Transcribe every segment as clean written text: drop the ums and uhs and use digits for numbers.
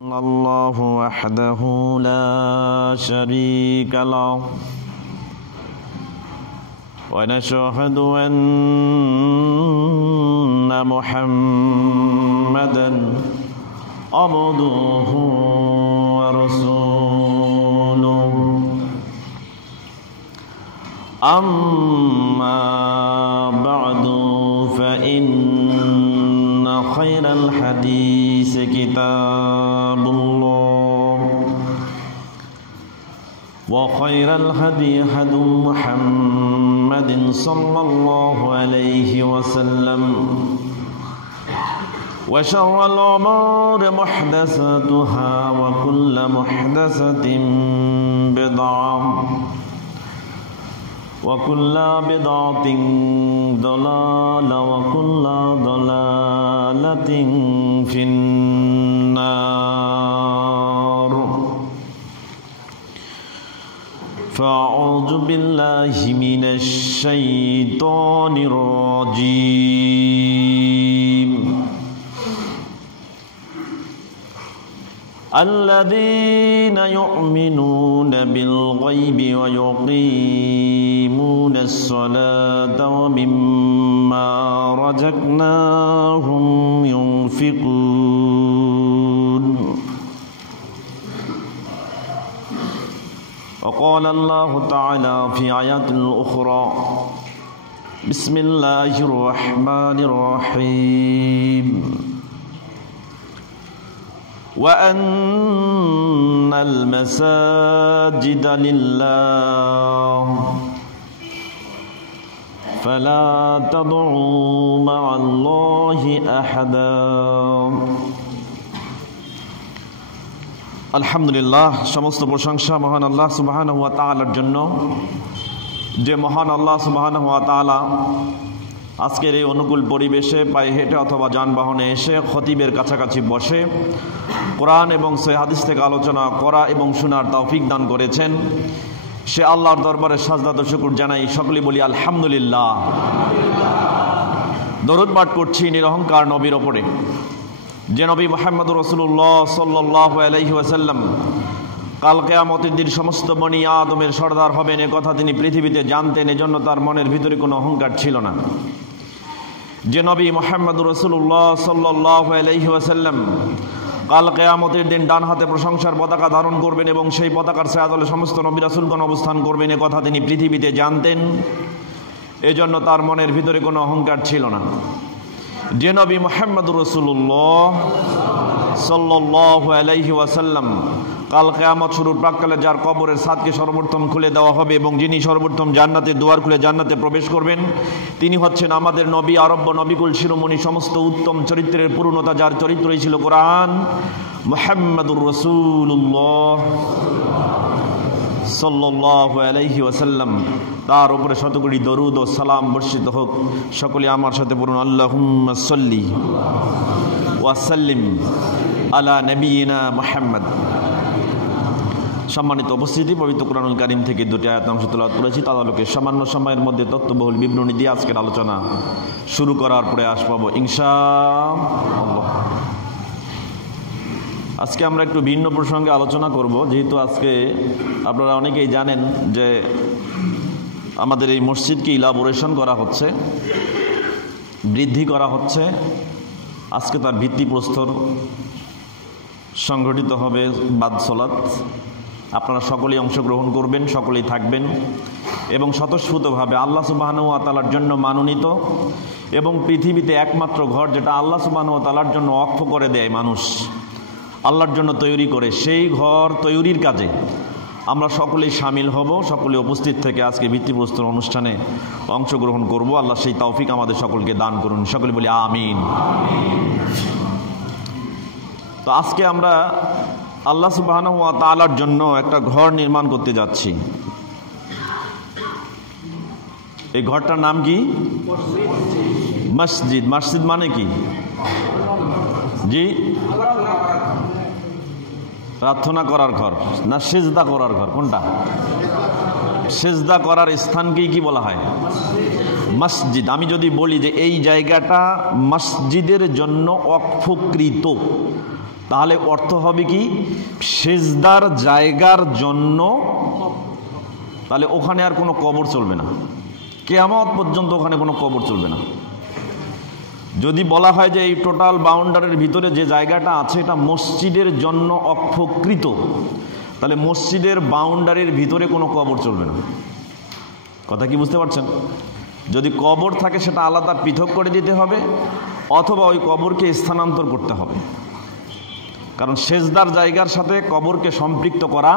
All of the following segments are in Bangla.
الله وحده لا شريك له ونشهد أن محمدا عبده ورسوله أما بعد فإن خير الحديث كتاب الله وخير الهدي هدي محمد صلى الله عليه وسلم وشر الأمور محدثاتها وكل محدثة بدعة وكل بدعة ضلالة وكل ضلالة في النار فأعوذ بالله من الشيطان الرجيم الذين يؤمنون بالغيب ويقيمون الصلاة ومما رزقناهم ينفقون وقال الله تعالى في آيات أخرى بسم الله الرحمن الرحيم وأن المساجد لله فلا تدعوا مع الله أحدا আলহামদুলিল্লাহ সমস্ত প্রশংসা মহান আল্লাহ সুবহানাহু ওয়া তাআলার জন্য, যে মহান আল্লাহ সুবহানাহু ওয়া তাআলা আজকের এই অনুকূল পরিবেশে পায়ে হেঁটে অথবা যানবাহনে এসে খতিবের কাছাকাছি বসে কোরআন এবং সহিহ হাদিস থেকে আলোচনা করা এবং শোনার তৌফিক দান করেছেন, সে আল্লাহর দরবারে সাজদা ও শুকর জানাই। সকলেই বলি আলহামদুলিল্লাহ। দরুদ পাঠ করছি নিরহংকার নবীর ওপরে, যে নবী মুহাম্মদুর রাসূলুল্লাহ সাল্লাল্লাহু আলাইহি ওয়াসাল্লাম কাল কিয়ামতের দিন সমস্ত বনি আদমের সর্দার হবেন এ কথা তিনি পৃথিবীতে জানতেন, এজন্য তার মনের ভিতরে কোনো অহংকার ছিল না। যে নবী মুহাম্মদুর রাসূলুল্লাহ সাল্লাল্লাহু আলাইহি ওয়াসাল্লাম কাল কিয়ামতের দিন ডান হাতে প্রশংসার পতাকা ধারণ করবেন এবং সেই পতাকার ছায়াতলে সমস্ত নবী রাসূলগণ অবস্থান করবেন এ কথা তিনি পৃথিবীতে জানতেন, এজন্য তার মনের ভিতরে কোনো অহংকার ছিল না। যে নবী মুহাম্মদুর রাসূলুল্লাহ সাল্লাল্লাহু আলাইহি ওয়াসাল্লাম কাল কিয়ামত শুরুর প্রাককালে যার কবরের ছাদকে সর্বপ্রথম খুলে দেওয়া হবে এবং যিনি সর্বপ্রথম জান্নাতের দুয়ার খুলে জান্নাতে প্রবেশ করবেন তিনি হচ্ছেন আমাদের নবী, আরব্য নবিকুল শিরোমণি, সমস্ত উত্তম চরিত্রের পূর্ণতা যার চরিত্রই ছিল কোরআন, মুহাম্মদুর রাসূলুল্লাহ সাল্লাল্লাহু আলাইহি ওয়াসাল্লাম। তার উপরে শতকোটি দরুদ ও সালাম বর্ষিত হোক। সকলে আমার সাথে বলুন আল্লাহুম্মা সাল্লি ওয়া সাল্লিম আলা নবিয়িনা মুহাম্মদ। সম্মানিত উপস্থিতি, পবিত্র কুরআনুল কারীম থেকে দুটি আয়াত অংশ তেলাওয়াত করেছি। তার আলোকে সামান্য সময়ের মধ্যে তথ্যবহুল বিবরণী দিয়ে আজকের আলোচনা শুরু করার প্রয়াস পাবো ইনশাআল্লাহ। আজকে আমরা একটু ভিন্ন প্রসঙ্গে আলোচনা করব, যেহেতু আজকে আপনারা অনেকেই জানেন যে আমাদের এই মসজিদকে ইলাবোরেশন করা হচ্ছে, বৃদ্ধি করা হচ্ছে। আজকে তার ভিত্তিপ্রস্তর সংগঠিত হবে বাদ সালাত। আপনারা সকলেই অংশগ্রহণ করবেন, সকলেই থাকবেন এবং স্বতঃস্ফূর্তভাবে আল্লাহ সুবহানাহু ওয়া তাআলার জন্য মানোনীত এবং পৃথিবীতে একমাত্র ঘর যেটা আল্লাহ সুবহানাহু ওয়া তাআলার জন্য ওয়াকফ করে দেয় মানুষ, আল্লাহর জন্য তৈরি করে, সেই ঘর তৈরির কাজে আমরা সকলেই সামিল হব। সকলে উপস্থিত থেকে আজকে ভিত্তিপ্রস্তর অনুষ্ঠানে অংশগ্রহণ করব। আল্লাহ সেই তৌফিক আমাদের সকলকে দান করুন। সকলে বলি আমিন। তো আজকে আমরা আল্লাহ সুবহানাহু ওয়া তাআলার জন্য একটা ঘর নির্মাণ করতে যাচ্ছি। এই ঘরটার নাম কি? মসজিদ। মসজিদ মানে কি? জি, প্রার্থনা করার ঘর না সিজদা করার ঘর? কোনটা? সিজদা করার স্থানকেই কি বলা হয়? মসজিদ। আমি যদি বলি যে এই জায়গাটা মসজিদের জন্য অকফকৃত, তাহলে অর্থ হবে কি সেজদার জায়গার জন্য, তাহলে ওখানে আর কোনো কবর চলবে না, কিয়ামত পর্যন্ত ওখানে কোনো কবর চলবে না। যদি বলা হয় যে এই টোটাল বাউন্ডারির ভিতরে যে জায়গাটা আছে এটা মসজিদের জন্য অক্ষকৃত, তাহলে মসজিদের বাউন্ডারির ভিতরে কোনো কবর চলবে না। কথা কি বুঝতে পারছেন? যদি কবর থাকে সেটা আলাদা পৃথক করে দিতে হবে, অথবা ওই কবরকে স্থানান্তর করতে হবে, কারণ সেজদার জায়গার সাথে কবরকে সম্পৃক্ত করা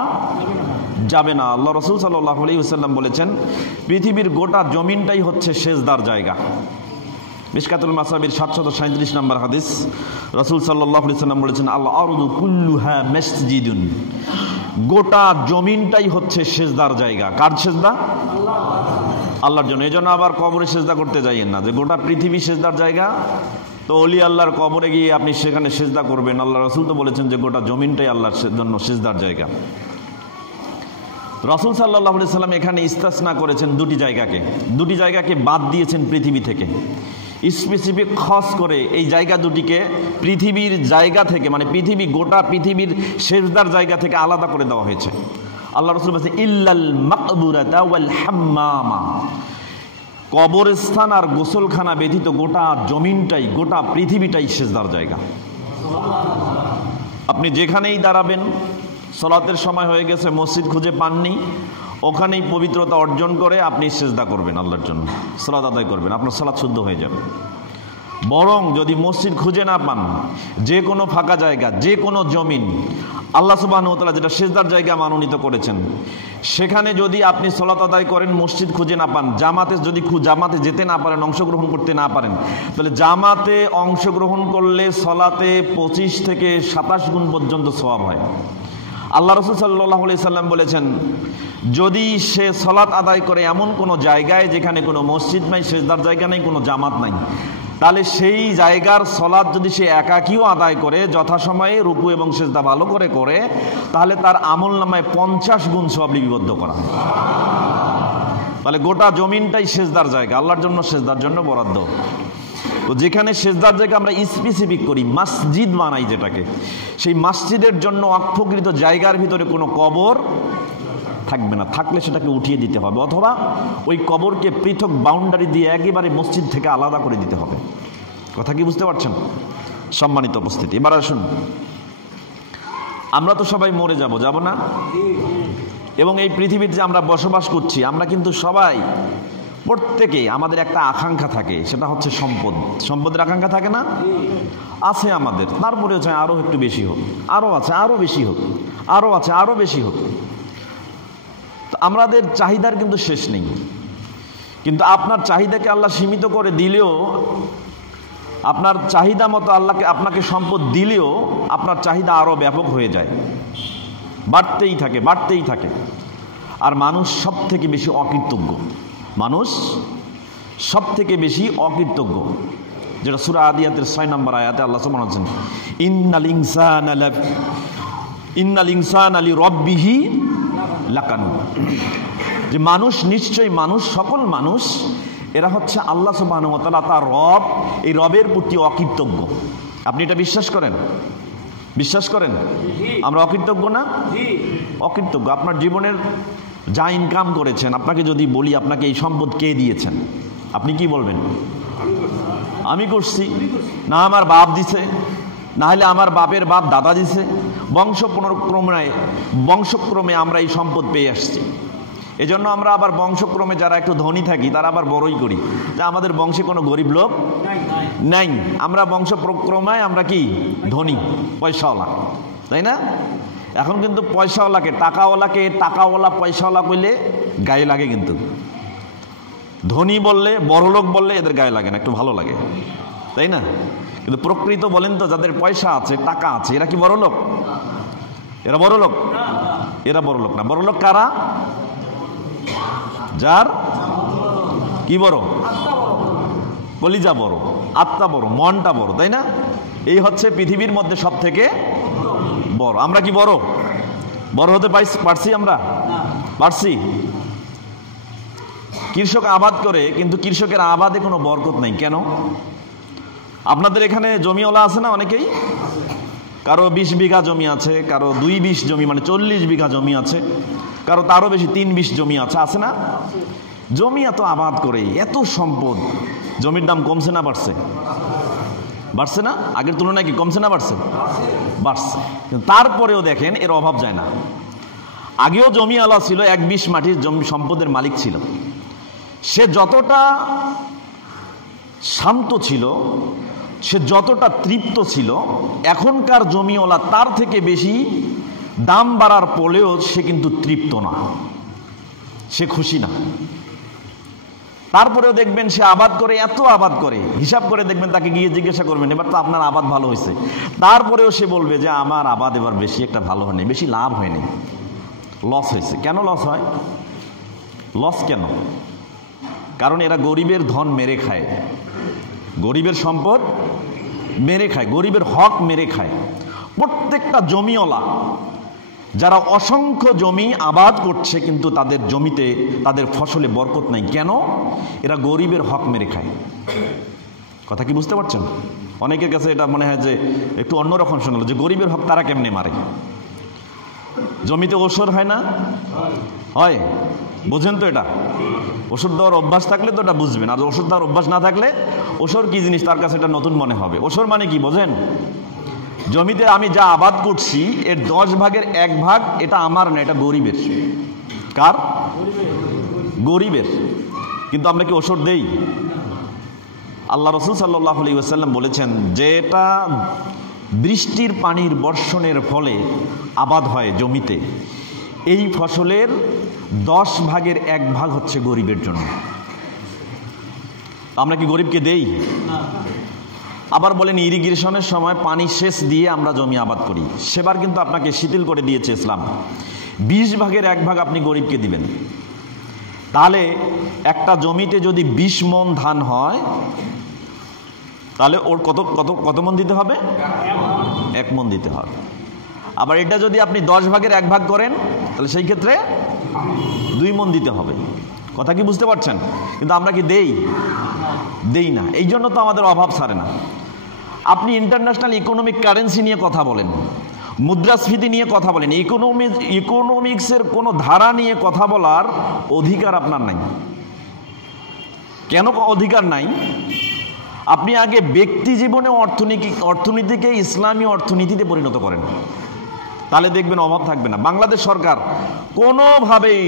যাবে না। আল্লাহ রাসূল সাল্লাল্লাহু আলাইহি ওয়াসাল্লাম বলেছেন পৃথিবীর গোটা জমিনটাই হচ্ছে সেজদার জায়গা। মিশকাতুল মাসাবির 737 নম্বর হাদিস, রাসূল সাল্লাল্লাহু আলাইহি ওয়াসাল্লাম বলেছেন আল আরদু কুল্লুহা মাসজিদুন, গোটা জমিনটাই হচ্ছে সেজদার জায়গা। কার সেজদা? আল্লাহর জন্য। এই জন্য আবার কবরে সেজদা করতে যাইয়েন না যে গোটা পৃথিবী সেজদার জায়গা, তো ওলি আল্লাহর কবরে গিয়ে আপনি সেখানে সেজদা করবেন। আল্লাহ রাসূল তো বলেছেন যে গোটা জমিনটাই আল্লাহর জন্য সেজদার জায়গা। রাসূল সাল্লাল্লাহু আলাইহি ওয়াসাল্লাম এখানে ইস্তিসনা করেছেন দুটি জায়গাকে বাদ দিয়েছেন পৃথিবী থেকে, স্পেসিফিক খাস করে এই জায়গা দুটিকে পৃথিবীর জায়গা থেকে, মানে গোটা পৃথিবীর সেজদার জায়গা থেকে আলাদা করে দেওয়া হয়েছে। আল্লাহ রাসূল বলেছেন ইল্লাল মাকবুরাতা ওয়াল হাম্মামা, কবরস্থান আর গোসলখানা ব্যতীত গোটা জমিনটাই, গোটা পৃথিবীটাই সেজদার জায়গা। আপনি যেখানেই দাঁড়াবেন, সালাতের সময় হয়ে গেছে, মসজিদ খুঁজে পাননি, ওখানেই পবিত্রতা অর্জন করে আপনি সেজদা করবেন, আল্লাহর জন্য সালাত আদায় করবেন, আপনার সালাত শুদ্ধ হয়ে যাবে। বরং যদি মসজিদ খুঁজে না পান, যে কোনো ফাঁকা জায়গা, যে কোনো জমিন আল্লাহ সুবহানাহু ওয়া তাআলা যেটা সেজদার জায়গা মনোনীত করেছেন, সেখানে যদি আপনি সালাত আদায় করেন, মসজিদ খুঁজে না পান, জামাতে যেতে না পারেন, অংশগ্রহণ করতে না পারেন, তাহলে জামাতে অংশগ্রহণ করলে সালাতে 25 থেকে 27 গুণ পর্যন্ত সওয়াব হয়। আল্লাহ রাসূল সাল্লাল্লাহু আলাইহি সাল্লাম বলেছেন যদি সে সালাত আদায় করে এমন কোনো জায়গায় যেখানে কোনো মসজিদ নাই, সেজদার জায়গা নেই, কোনো জামাত নাই, তাহলে সেই জায়গার সালাত যদি সে একাকীও আদায় করে, যথাসময়ে রুকু এবং সেজদা ভালো করে, তাহলে তার আমলনামায় 50 গুণ সওয়াব লিপিবদ্ধ করা হয়। তাহলে গোটা জমিনটাই সেজদার জায়গা, আল্লাহর জন্য সেজদার জন্য বরাদ্দ। তো যেখানে সেজদার জায়গা আমরা স্পেসিফিক করি, মসজিদ বানাই যেটাকে, সেই মসজিদের জন্য অক্ষকৃত জায়গার ভিতরে কোনো কবর থাকবে না, থাকলে সেটাকে উঠিয়ে দিতে হবে, অথবা ওই কবরকে পৃথক বাউন্ডারি দিয়ে একেবারে মসজিদ থেকে আলাদা করে দিতে হবে। কথা কি বুঝতে পারছেন? সম্মানিত উপস্থিতি, এবার আসুন, আমরা তো সবাই মরে যাব না? এবং এই পৃথিবীতে আমরা বসবাস করছি, আমরা কিন্তু সবাই, প্রত্যেকে আমাদের একটা আকাঙ্ক্ষা থাকে, সেটা হচ্ছে সম্পদের আকাঙ্ক্ষা থাকে না? আছে আমাদের, তারপরেও চাই আরো একটু বেশি হোক, আরো আছে আরো বেশি হোক, আরো আছে আরো বেশি হোক। আমাদের চাহিদার কিন্তু শেষ নেই, কিন্তু আপনার চাহিদাকে আল্লাহ সীমিত করে দিলেও, আপনার চাহিদা মতো আপনাকে সম্পদ দিলেও আপনার চাহিদা আরো ব্যাপক হয়ে যায়, বাড়তেই থাকে। আর মানুষ সব থেকে বেশি অকৃতজ্ঞ, যেটা সূরা আদিয়াতের 6 নম্বর আয়াতে আল্লাহ সুবহানাহু ওয়া তাআলা বলেছেন ইন্নাল ইনসানা লিরাব্বিহি লাকানুদ, যে মানুষ, নিশ্চয়ই মানুষ, সকল মানুষ, এরা হচ্ছে আল্লাহ সুবহানাহু ওয়া তাআলা তার রব, এই রবের প্রতি অকৃতজ্ঞ। আপনি এটা বিশ্বাস করেন? আমরা অকৃতজ্ঞ না? অকৃতজ্ঞ। আপনার জীবনের যা ইনকাম করেছেন, আপনাকে যদি বলি আপনাকে এই সম্পদ কে দিয়েছেন, আপনি কি বলবেন? আমি করছি, না আমার বাপ দিছে, না হলে আমার বাপের বাপ দাদা দিছে, বংশক্রমে আমরা এই সম্পদ পেয়ে আসছি। এজন্য আমরা আবার বংশক্রমে যারা একটু ধনী থাকি তারা আবার বড়ই করি যে আমাদের বংশে কোনো গরিব লোক নাই, আমরা বংশক্রমে আমরা কি ধনী, পয়সাওয়ালা, তাই না? এখন কিন্তু পয়সাওয়ালাকে, টাকাওয়ালা পয়সাওয়ালা কইলে গায়ে লাগে, কিন্তু ধনী বললে, বড় লোক বললে এদের গায়ে লাগে না, একটু ভালো লাগে, তাই না? কিন্তু প্রকৃত বলেন তো, যাদের পয়সা আছে, টাকা আছে, এরা কি বড় লোক? এরা বড় লোক না। বড় লোক কারা? যার কি বড়? কলিজা বড়, আত্মা বড়, মনটা বড়, তাই না? এই হচ্ছে পৃথিবীর মধ্যে সব থেকে বড়। আমরা কি বড় হতে পারছি? আমরা পারছি? কৃষক আবাদ করে, কিন্তু কৃষকের আবাদে কোনো বরকত নাই। কেন? আপনাদের এখানে জমিওয়ালা আছে না অনেকেই? কারো 20 বিঘা জমি আছে, কারো 2-20 জমি মানে 40 বিঘা জমি আছে, কারো তারও বেশি 3-20 জমি আছে না? জমি এত আবাদ করে, এত সম্পদ, জমির দাম কমছে না বাড়ছে? বাড়ছে না? আগের তুলনায় কি কমছে না বাড়ছে? বাড়ছে। তারপরেও দেখেন এর অভাব যায় না। আগেও জমি আলা ছিল, 1-20 মাটির জমি সম্পদের মালিক ছিল। সে যতটা শান্ত ছিল, সে যতটা তৃপ্ত ছিল, এখনকার জমিওয়ালা তার থেকে বেশি দাম বাড়ার পরেও সে কিন্তু তৃপ্ত না, সে খুশি না। তারপরেও দেখবেন সে আবাদ করে, এত আবাদ করে, হিসাব করে দেখবেন, তাকে গিয়ে জিজ্ঞাসা করবেন এবার তো আপনার আবাদ ভালো হয়েছে, তারপরেও সে বলবে যে আমার আবাদ এবার বেশি একটা ভালো হয়নি, বেশি লাভ হয়নি, লস হয়েছে। কেন লস হয়? লস কেন? কারণ এরা গরিবের ধন মেরে খায়, গরিবের সম্পদ মেরে খায়, গরিবের হক মেরে খায়। প্রত্যেকটা জমিওয়ালা যারা অসংখ্য জমি আবাদ করছে কিন্তু তাদের জমিতে, তাদের ফসলে বরকত নাই, কেন? এরা গরিবের হক মেরে খায়। কথা কি বুঝতে পারছেন? অনেকের কাছে এটা মনে হয় যে একটু অন্যরকম শোনালো, যে গরিবের হক তারা কেমনে মারে? জমিতে ওষুধ হয় না? হয়। বোঝেন তো এটা? ওষুধ দেওয়ার অভ্যাস থাকলে তো এটা বুঝবেন, আর ওষুধ দেওয়ার অভ্যাস না থাকলে ওষুধ কি জিনিস তার কাছে এটা নতুন মনে হবে। ওষুধ মানে কি বোঝেন? জমিতে আমি যা আবাদ করছি এর 10 ভাগের 1 ভাগ এটা আমার না, এটা গরিবের। কার? গরিবের। কিন্তু আমরা কি ওষুধ দেই? আল্লাহ রাসূল সাল্লাল্লাহু আলাইহি ওয়াসাল্লাম বলেছেন, যেটা বৃষ্টির পানির বর্ষণের ফলে আবাদ হয় জমিতে, এই ফসলের 10 ভাগের 1 ভাগ হচ্ছে গরিবের জন্য। আমরা কি গরিবকে দেই? আবার বলেন ইরিগেশনের সময় পানি সেচ দিয়ে আমরা জমি আবাদ করি, সেবার কিন্তু আপনাকে শিথিল করে দিয়েছে ইসলাম। 20 ভাগের 1 ভাগ আপনি গরিবকে দিবেন। তাহলে একটা জমিতে যদি 20 মণ ধান হয়, তাহলে ওর কত মণ দিতে হবে? 1 মণ দিতে হবে। আবার এটা যদি আপনি 10 ভাগের 1 ভাগ করেন, তাহলে সেই ক্ষেত্রে 2 মণ দিতে হবে। কথা কি বুঝতে পারছেন? কিন্তু আমরা কি দেই? দেই না। এই জন্য তো আমাদের অভাব ছাড়ে না। আপনি ইন্টারন্যাশনাল ইকোনমিক কারেন্সি নিয়ে কথা বলেন, মুদ্রাস্ফীতি নিয়ে কথা বলেন, ইকোনমিক্সের কোনো ধারা নিয়ে কথা বলার অধিকার আপনার নাই। কেন অধিকার নাই? আপনি আগে ব্যক্তি জীবনে অর্থনীতিকে ইসলামী অর্থনীতিতে পরিণত করেন, তাহলে দেখবেন অভাব থাকবে না। বাংলাদেশ সরকার কোনোভাবেই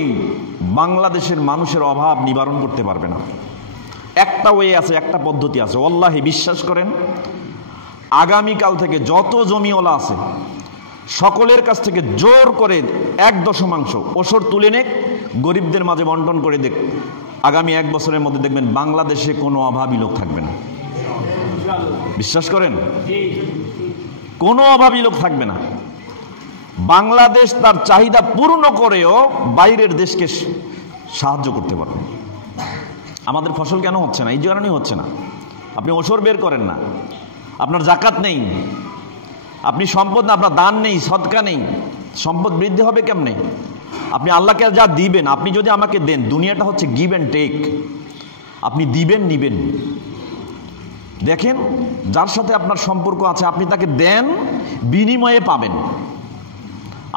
বাংলাদেশের মানুষের অভাব নিবারণ করতে পারবে না। একটা ওয়ে আছে, একটা পদ্ধতি আছে, ওয়াল্লাহি বিশ্বাস করেন। আগামীকাল থেকে যত জমিওয়ালা আছে সকলের কাছ থেকে জোর করে 1/10 ওষুধ তুলে নেক, গরিবদের মাঝে বন্টন করে দেখ, আগামী 1 বছরের মধ্যে দেখবেন বাংলাদেশে কোনো অভাবী লোক থাকবে না। বিশ্বাস করেন? কোনো অভাবী লোক থাকবে না। বাংলাদেশ তার চাহিদা পূর্ণ করেও বাইরের দেশকে সাহায্য করতে পারবে। আমাদের ফসল কেন হচ্ছে না? এই কারণেই হচ্ছে না। আপনি ওষুধ বের করেন না, আপনার জাকাত নেই, আপনি সম্পদ না, আপনার দান নেই, সদকা নেই, সম্পদ বৃদ্ধি হবে কেমনে? আপনি আল্লাহকে যা দিবেন, আপনি যদি আমাকে দেন, দুনিয়াটা হচ্ছে গিভ অ্যান্ড টেক, আপনি দিবেন নিবেন। দেখেন যার সাথে আপনার সম্পর্ক আছে আপনি তাকে দেন, বিনিময়ে পাবেন।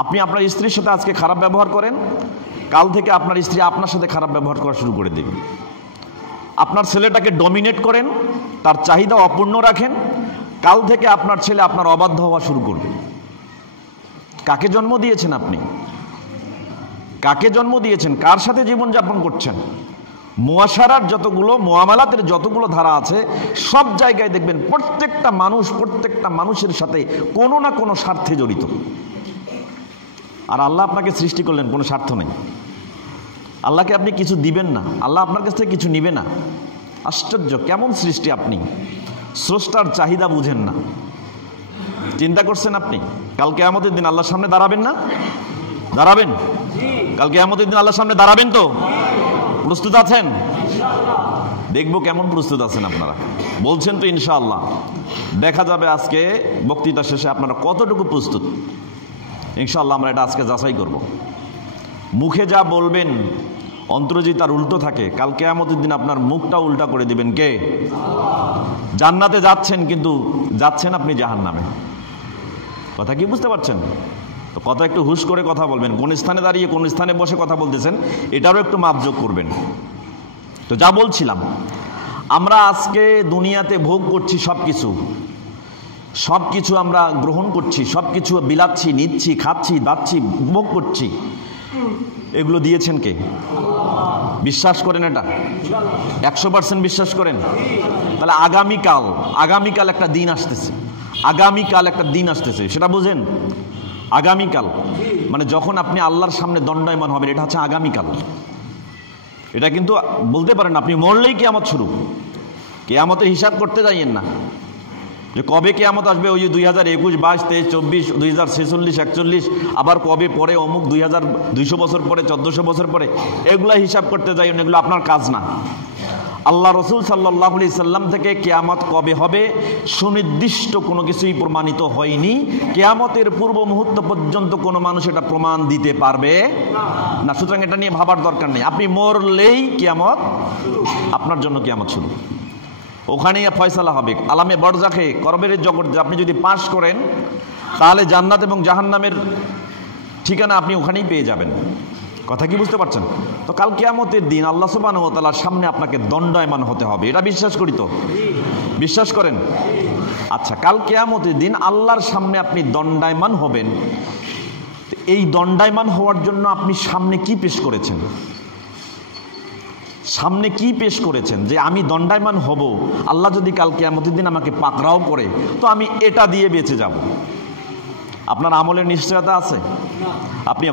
আপনি আপনার স্ত্রীর সাথে আজকে খারাপ ব্যবহার করেন, কাল থেকে আপনার স্ত্রী আপনার সাথে খারাপ ব্যবহার করা শুরু করে দেবে। আপনার ছেলেটাকে ডমিনেট করেন, তার চাহিদা অপূর্ণ রাখেন, কাল থেকে আপনার ছেলে আপনার অবাধ্য হওয়া শুরু করবে। কাকে জন্ম দিয়েছেন আপনি? কাকে জন্ম দিয়েছেন? কার সাথে জীবনযাপন করছেন? মুআশারার যতগুলো, মুআমালাতের যতগুলো ধারা আছে, সব জায়গায় দেখবেন প্রত্যেকটা মানুষের সাথে কোনো না কোনো স্বার্থে জড়িত। আর আল্লাহ আপনাকে সৃষ্টি করলেন, কোনো স্বার্থ নেই। আল্লাহকে আপনি কিছু দিবেন না, আল্লাহ আপনার কাছ থেকে কিছু নিবে না। আশ্চর্য, কেমন সৃষ্টি আপনি! স্রষ্টার চাহিদা বুঝেন না। চিন্তা করছেন আপনি কাল কিয়ামতের দিন আল্লাহর সামনে দাঁড়াবেন না? দাঁড়াবেন? কাল কিয়ামতের দিন আল্লাহর সামনে দাঁড়াবেন তো? প্রস্তুত আছেন? দেখবো কেমন প্রস্তুত আছেন আপনারা। বলছেন তো ইনশাআল্লাহ। দেখা যাবে আজকে বক্তৃতা শেষে আপনারা কতটুকু প্রস্তুত। ইনশাআল্লাহ আমরা এটা আজকে যাচাই করব। মুখে যা বলবেন অন্তরে যদি তার উল্টো থাকে, কাল কিয়ামতের দিন আপনার মুখটা উল্টা করে দিবেন কে? জান্নাতে যাচ্ছেন, কিন্তু যাচ্ছেন আপনি জাহান্নামে। কথা কি বুঝতে পারছেন? তো কথা একটু হুশ করে কথা বলবেন, কোন স্থানে দাঁড়িয়ে কোন স্থানে বসে কথা বলতেছেন এটারও একটু মাপযোগ করবেন। তো যা বলছিলাম, আমরা আজকে দুনিয়াতে ভোগ করছি সব কিছু আমরা গ্রহণ করছি, সব কিছু বিলাচ্ছি, নিচ্ছি, খাচ্ছি, দাচ্ছি, ভোগ করছি। এগুলো দিয়েছেন কে? বিশ্বাস করেন এটা? 100% বিশ্বাস করেন? তাহলে আগামীকাল একটা দিন আসতেছে, সেটা বুঝেন? আগামীকাল মানে যখন আপনি আল্লাহর সামনে দণ্ডায়মান হবেন, এটা হচ্ছে আগামীকাল। এটা কিন্তু বলতে পারেন আপনি মরলেই কিয়ামত শুরু। কিয়ামতের হিসাব করতে যাইয়েন না যে কবে কিয়ামত আসবে, ওই যে 2021, 22, 23, 24, 2046, 41, আবার কবে পরে অমুক 2200 বছর পরে, 1400 বছর পরে, এগুলা হিসাব করতে যাইয়েন। এগুলো আপনার কাজ না। আল্লাহ রসুল সাল্লাল্লাহু আলাইহি সাল্লাম থেকে কিয়ামত কবে হবে সুনির্দিষ্ট কোনো কিছুই প্রমাণিত হয়নি। কিয়ামতের পূর্ব মুহূর্ত পর্যন্ত কোনো মানুষ এটা প্রমাণ দিতে পারবে না। সুতরাং এটা নিয়ে ভাবার দরকার নেই। আপনি মরলেই কিয়ামত, আপনার জন্য কিয়ামত শুরু। ওখানেই ফয়সালা হবে। আলামে বরজাখে, করবের জগতে আপনি যদি পাশ করেন তাহলে জান্নাত এবং জাহান্নামের ঠিকানা আপনি ওখানেই পেয়ে যাবেন। কথা কি বুঝতে পারছেন? তো কাল কিয়ামতের দিন আল্লাহ সুবহানাহু ওয়া তাআলার সামনে আপনাকে দণ্ডায়মান হতে হবে, এটা বিশ্বাস করি তো? বিশ্বাস করেন? আচ্ছা, কাল কিয়ামতের দিন আল্লাহর সামনে আপনি দণ্ডায়মান হবেন। এই দণ্ডায়মান হওয়ার জন্য আপনি সামনে কি পেশ করেছেন? যে আমি দণ্ডায়মান হব, আল্লাহ যদি কাল কিয়ামতের দিন আমাকে পাকড়াও করে, তো আমি এটা দিয়ে বেঁচে যাব। আপনার আমলের নিশ্চয়তা আছে? আপনি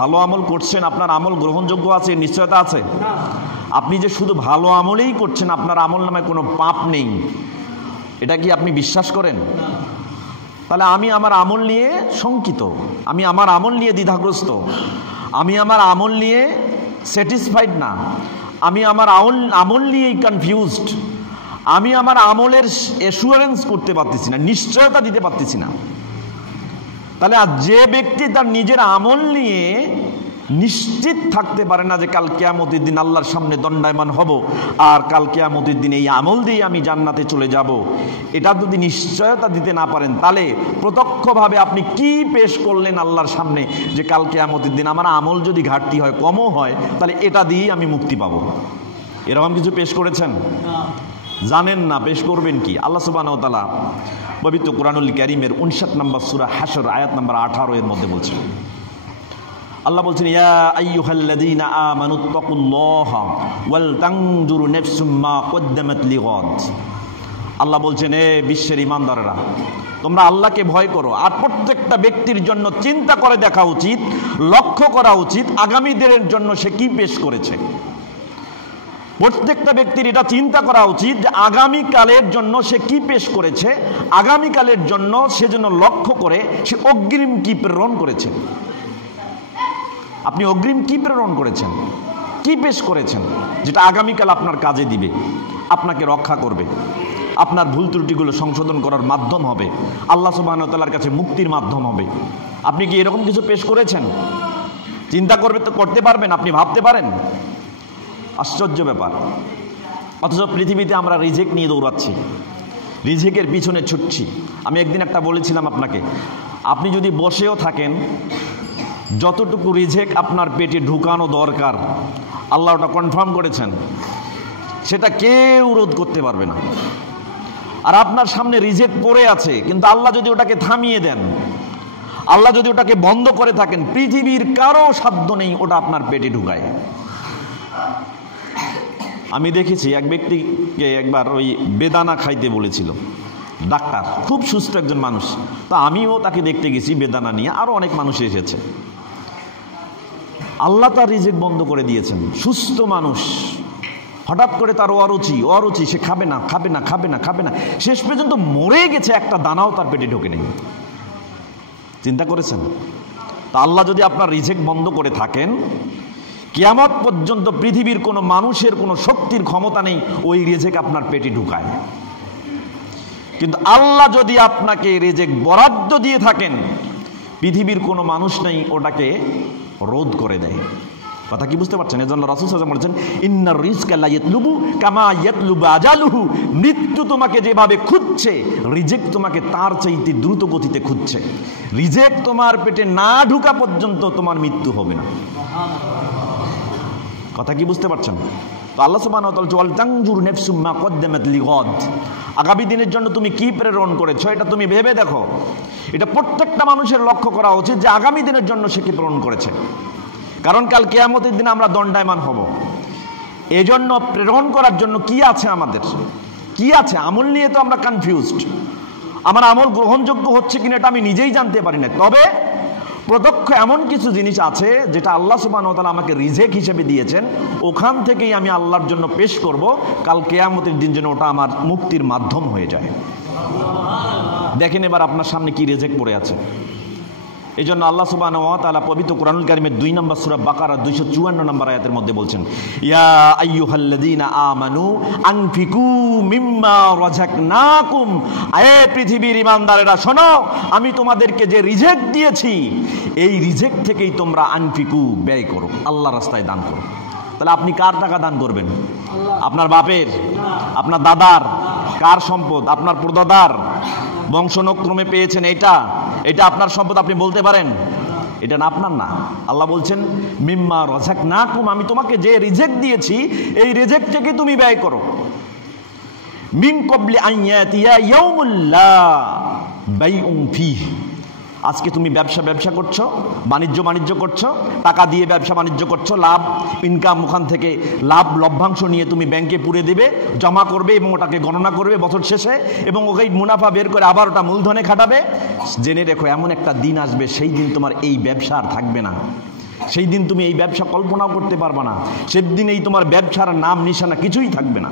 ভালো আমল করছেন, আপনার আমল গ্রহণযোগ্য আছে, নিশ্চয়তা আছে? আপনি যে শুধু ভালো আমলেই করছেন, আপনার আমল নামে কোনো পাপ নেই, এটা কি আপনি বিশ্বাস করেন? তাহলে আমি আমার আমল নিয়ে শঙ্কিত, আমি আমার আমল নিয়ে দ্বিধাগ্রস্ত, আমি আমার আমল নিয়ে স্যাটিসফাইড না, আমি আমার আমল নিয়েই কনফিউজড, আমি আমার আমলের অ্যাসুরেন্স করতে পারতেছি না, নিশ্চয়তা দিতে পারতেছি না। তাহলে যে ব্যক্তি তার নিজের আমল নিয়ে নিশ্চিত থাকতে পারে না যে কাল কিয়ামতের দিন আল্লাহর সামনে দণ্ডায়মান হব, আর কাল কিয়ামতের দিন এই আমল দিয়ে আমি জান্নাতে চলে যাব, এটা যদি নিশ্চয়তা দিতে না পারেন, তাহলে প্রত্যক্ষভাবে আপনি কি পেশ করলেন আল্লাহর সামনে যে কাল কিয়ামতের দিন আমার আমল যদি ঘাটতি হয়, কমও হয়, তাহলে এটা দিয়েই আমি মুক্তি পাবো। এরকম কিছু পেশ করেছেন? জানেন না, পেশ করবেন কি? আল্লাহ সুবহানাহু ওয়া তাআলা পবিত্র কুরআনুল কারীমের 59 নম্বর সূরা হাশর আয়াত নম্বর 18 এর মধ্যে বলছেন, আল্লাহ বলছেন, ইয়া আইয়ুহাল্লাযীনা আমানুত্তাকুল্লাহা ওয়াল তানজুরু নাফসুম মা কদ্দামাত লিগাদ। আল্লাহ বলছেন, হে বিশ্বের ঈমানদাররা, তোমরা আল্লাহকে ভয় করো, আর প্রত্যেকটা ব্যক্তির জন্য চিন্তা করে দেখা উচিত, লক্ষ্য করা উচিত আগামী দিনের জন্য সে কি পেশ করেছে। প্রত্যেকটা ব্যক্তির এটা চিন্তা করা উচিত যে আগামীকালের জন্য সে কি পেশ করেছে, আগামীকালের জন্য সে যেন লক্ষ্য করে সে অগ্রিম কি প্রেরণ করেছে। আপনি অগ্রিম কি প্রেরণ করেছেন, কি পেশ করেছেন, যেটা আগামীকাল আপনার কাজে দিবে, আপনাকে রক্ষা করবে, আপনার ভুল ত্রুটিগুলো সংশোধন করার মাধ্যম হবে, আল্লাহ সুবহানাহু ওয়া তাআলার কাছে মুক্তির মাধ্যম হবে। আপনি কি এরকম কিছু পেশ করেছেন? চিন্তা করতে পারবেন? আপনি ভাবতে পারেন? আশ্চর্য ব্যাপার। অথচ পৃথিবীতে আমরা রিজেক নিয়ে দৌড়াচ্ছি, রিজেকের পিছনে ছুটছি। আমি একদিন একটা বলেছিলাম আপনাকে, আপনি যদি বসেও থাকেন, যতটুকু রিজেক আপনার পেটে ঢুকানো দরকার আল্লাহ ওটা কনফার্ম করেছেন, সেটা কেউ রোধ করতে পারবে না। আর আপনার সামনে রিজেক পড়ে আছে, কিন্তু আল্লাহ যদি ওটাকে থামিয়ে দেন, আল্লাহ যদি ওটাকে বন্ধ করে থাকেন, পৃথিবীর কারো সাধ্য নেই ওটা আপনার পেটে ঢুকায়। আমি দেখেছি এক ব্যক্তিকে একবার ওই বেদানা খাইতে বলেছিল ডাক্তার, খুব সুস্থ একজন মানুষ। তো আমিও তাকে দেখতে গেছি বেদানা নিয়ে, আরো অনেক মানুষ এসেছে। আল্লাহ তার রিজিক বন্ধ করে দিয়েছেন, সুস্থ মানুষ, হঠাৎ করে তার অরুচি, সে খাবে না, শেষ পর্যন্ত মরে গেছে, একটা দানাও তার পেটে ঢোকে নেই। চিন্তা করেছেন? তা আল্লাহ যদি আপনার রিজিক বন্ধ করে থাকেন, কিয়ামত পর্যন্ত পৃথিবীর কোনো মানুষের কোনো শক্তির ক্ষমতা নেই ওই রিজিক আপনার পেটে ঢুকায়। কিন্তু আল্লাহ যদি আপনাকে রিজিক বরাদ্দ দিয়ে থাকেন, পৃথিবীর কোনো মানুষ নেই ওটাকে রোধ করে দেয়। কথা কি বুঝতে পারছেন? এজন্য রাসূল সাল্লাল্লাহু আলাইহি ওয়াসাল্লাম বলেছেন, ইন্নার রিজকা লা ইয়াতলুবু কামা ইয়াতলুবু আজালুহু। মৃত্যু তোমাকে যেভাবে খুঁজছে, রিজেক তোমাকে তার চাইতে দ্রুত গতিতে খুঁজছে। রিজেক তোমার পেটে না ঢোকা পর্যন্ত তোমার মৃত্যু হবে না। কথা কি বুঝতে পারছেন? তো আল্লাহ সুবহানাহু ওয়া তাআলা ওয়াল তানজুর নাফসুম মা কদ্দামাত লিগাদ, আগামী দিনের জন্য তুমি কি প্রেরণ করেছো এটা তুমি ভেবে দেখো। এটা প্রত্যেকটা মানুষের লক্ষ্য করা উচিত যে আগামী দিনের জন্য সে কি প্রেরণ করেছে, কারণ কাল কিয়ামতের দিনে আমরা দণ্ডায়মান হব। এজন্য প্রেরণ করার জন্য কি আছে আমাদের, কি আছে আমল নিয়ে তো আমরা কনফিউজড। আমার আমল গ্রহণযোগ্য হচ্ছে কিনা এটা আমি নিজেই জানতে পারি না। তবে প্রত্যক্ষ এমন কিছু জিনিস আছে যেটা আল্লাহ সুবহানাহু ওয়া তাআলা আমাকে রিজেক হিসেবে দিয়েছেন, ওখান থেকেই আমি আল্লাহর জন্য পেশ করব, কাল কিয়ামতের দিন যেন ওটা আমার মুক্তির মাধ্যম হয়ে যায়। দেখেন এবার আপনার সামনে কি রিজেক পড়ে আছে। এই জন্য আল্লাহ সুবহানাহু ওয়া তাআলা পবিত্র কোরআনুল কারীমের 2 নম্বর সূরা বাকারা 254 নম্বর আয়াতের মধ্যে বলছেন, ইয়া আইয়ুহাল্লাযীনা আমানু আনফিকু মিম্মা রাযাকনাকুম। এ পৃথিবীর ঈমানদারেরা শোনো, আমি তোমাদেরকে যে রিজেক দিয়েছি এই রিজেক থেকেই তোমরা আনফিকু ব্যয় করো, আল্লাহর রাস্তায় দান করো। তাহলে আপনি কার টাকা দান করবেন? আপনার বাপের, আপনার দাদার? কার সম্পদ? আপনার পরদাদার বংশানুক্রমে পেয়েছেন, এটা আপনার সম্পদ, আপনি বলতে পারেন এটা না আপনার না। আল্লাহ বলছেন মিম্মা রাযাকনাকুম, আমি তোমাকে যে রিজেক দিয়েছি এই রিজেক থেকে তুমি ব্যয় করো। মিন ক্বাবলি আন ইয়াতিয়া ইয়াউমুল লা বাইউন ফীহি। আজকে তুমি ব্যবসা করছো, বাণিজ্য করছো, টাকা দিয়ে ব্যবসা বাণিজ্য করছো, লাভ ইনকাম, ওখান থেকে লভ্যাংশ নিয়ে তুমি ব্যাংকে পুরে দেবে, জমা করবে এবং ওটাকে গণনা করবে বছর শেষে, এবং ওকে মুনাফা বের করে আবার ওটা মূলধনে খাটাবে। জেনে রেখো এমন একটা দিন আসবে, সেই দিন তোমার এই ব্যবসা আর থাকবে না। সেই দিন তুমি এই ব্যবসা কল্পনাও করতে পারবে না। সেদিন এই তোমার ব্যবসার নাম নিশানা কিছুই থাকবে না।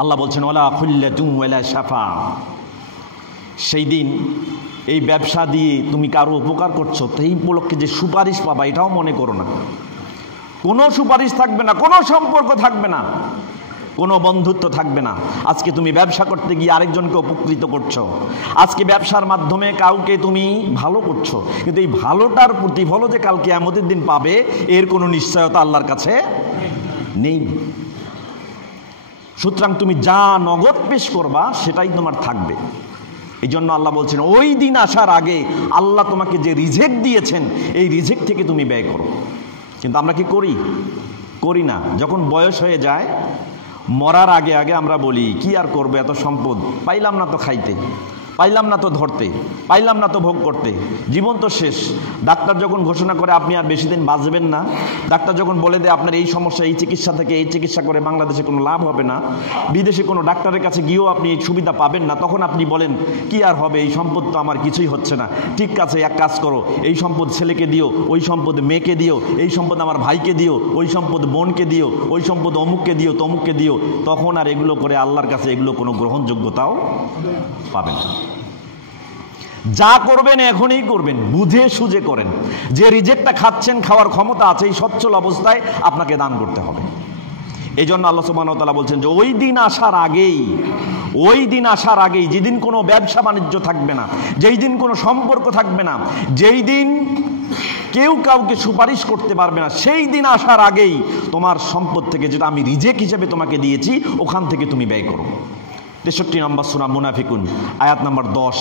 আল্লাহ বলছেন ওয়ালা খুল্লাতুম ওয়ালা শাফা। সেই দিন এই ব্যবসা দিয়ে তুমি কারো উপকার করছো, তো এই উপলক্ষে যে সুপারিশ পাবা এটাও মনে করো না। কোনো সুপারিশ থাকবে না, কোনো সম্পর্ক থাকবে না, কোনো বন্ধুত্ব থাকবে না। আজকে তুমি ব্যবসা করতে গিয়ে আরেকজনকে উপকৃত করছো, আজকে ব্যবসার মাধ্যমে কাউকে তুমি ভালো করছো, কিন্তু এই ভালোটার প্রতিফলও যে কাল কিয়ামতের দিন পাবে এর কোনো নিশ্চয়তা আল্লাহর কাছে নেই। সুতরাং তুমি যা নগদ পেশ করবা সেটাই তোমার থাকবে। এই জন্য আল্লাহ বলছেন ওই দিন আসার আগে আল্লাহ তোমাকে যে রিজেক দিয়েছেন এই রিজেক থেকে তুমি ব্যয় করো। কিন্তু আমরা কি করি না। যখন বয়স হয়ে যায়, মরার আগে আমরা বলি কি আর করবো, এত সম্পদ পাইলাম না তো খাইতে, পাইলাম না তো ধরতে, পাইলাম না তো ভোগ করতে, জীবন তো শেষ। ডাক্তার যখন ঘোষণা করে আপনি আর বেশি দিন বাঁচবেন না, ডাক্তার যখন বলে দেয় আপনার এই সমস্যা, এই চিকিৎসা থেকে এই চিকিৎসা করে বাংলাদেশে কোনো লাভ হবে না, বিদেশে কোনো ডাক্তারের কাছে গিয়েও আপনি এই সুবিধা পাবেন না, তখন আপনি বলেন কি আর হবে, এই সম্পদ তো আমার কিছুই হচ্ছে না। ঠিক আছে, এক কাজ করো, এই সম্পদ ছেলেকে দিও, ওই সম্পদ মেয়েকে দিও, এই সম্পদ আমার ভাইকে দিও, ওই সম্পদ বোনকে দিও, ওই সম্পদ অমুককে দিও, তমুককে দিও। তখন আর এগুলো করে আল্লাহর কাছে এগুলো কোনো গ্রহণযোগ্যতাও পাবে না। যা করবেন এখনই করবেন, বুঝে সুঝে করেন। যে রিজেক্টটা খাচ্ছেন, খাওয়ার ক্ষমতা আছে, এই সচ্ছল অবস্থায় আপনাকে দান করতে হবে। এই জন্য আল্লাহ সুবহানাহু ওয়া তাআলা বলছেন যে ওই দিন আসার আগেই যেদিন কোনো ব্যবসা বাণিজ্য থাকবে না, যেই দিন কোনো সম্পর্ক থাকবে না, যেই দিন কেউ কাউকে সুপারিশ করতে পারবে না, সেই দিন আসার আগেই তোমার সম্পদ থেকে যেটা আমি রিজেক হিসেবে তোমাকে দিয়েছি ওখান থেকে তুমি ব্যয় করো। 63 নম্বর সূরা মুনাফিকুন আয়াত নম্বর 10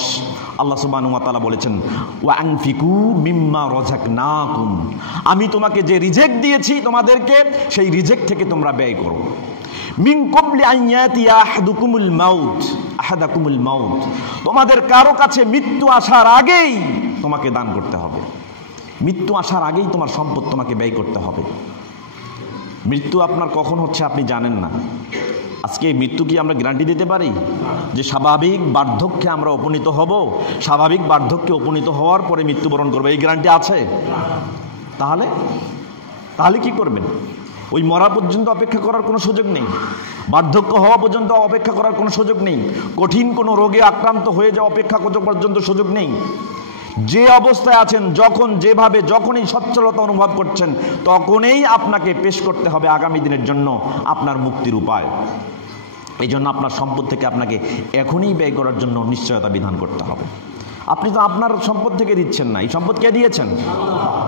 আল্লাহ সুবহানাহু ওয়া তাআলা বলেছেন ওয়া আনফিকু মিম্মা রাযাকনাকুম। আমি তোমাকে যে রিজেক দিয়েছি তোমাদেরকে, সেই রিজেক থেকে তোমরা ব্যয় করো। মিন ক্বাবলি আন ইয়াতিয়া আহাদাকুমুল মাউত। তোমাদের কারো কাছে মৃত্যু আসার আগেই তোমাকে দান করতে হবে। মৃত্যু আসার আগেই তোমার সম্পদ তোমাকে ব্যয় করতে হবে। মৃত্যু আপনার কখন হচ্ছে আপনি জানেন না। আজকে মৃত্যু কি আমরা গ্যারান্টি দিতে পারি যে স্বাভাবিক বার্ধক্যে আমরা উপনীত হব, স্বাভাবিক বার্ধক্যে উপনীত হওয়ার পরে মৃত্যুবরণ করবো, এই গ্যারান্টি আছে? তাহলে কি করবেন? ওই মরা পর্যন্ত অপেক্ষা করার কোনো সুযোগ নেই, বার্ধক্য হওয়া পর্যন্ত অপেক্ষা করার কোনো সুযোগ নেই, কঠিন কোনো রোগে আক্রান্ত হয়ে যাওয়া অপেক্ষা পর্যন্ত সুযোগ নেই। যে অবস্থায় আছেন, যখনই সচ্ছলতা অনুভব করছেন, তখনই আপনাকে পেশ করতে হবে আগামী দিনের জন্য আপনার মুক্তির উপায়। এই জন্য আপনার সম্পদ থেকে আপনাকে এখনই ব্যয় করার জন্য নিশ্চয়তা বিধান করতে হবে। আপনি তো আপনার সম্পদ থেকে দিচ্ছেন না, এই সম্পদ কে দিয়েছেন?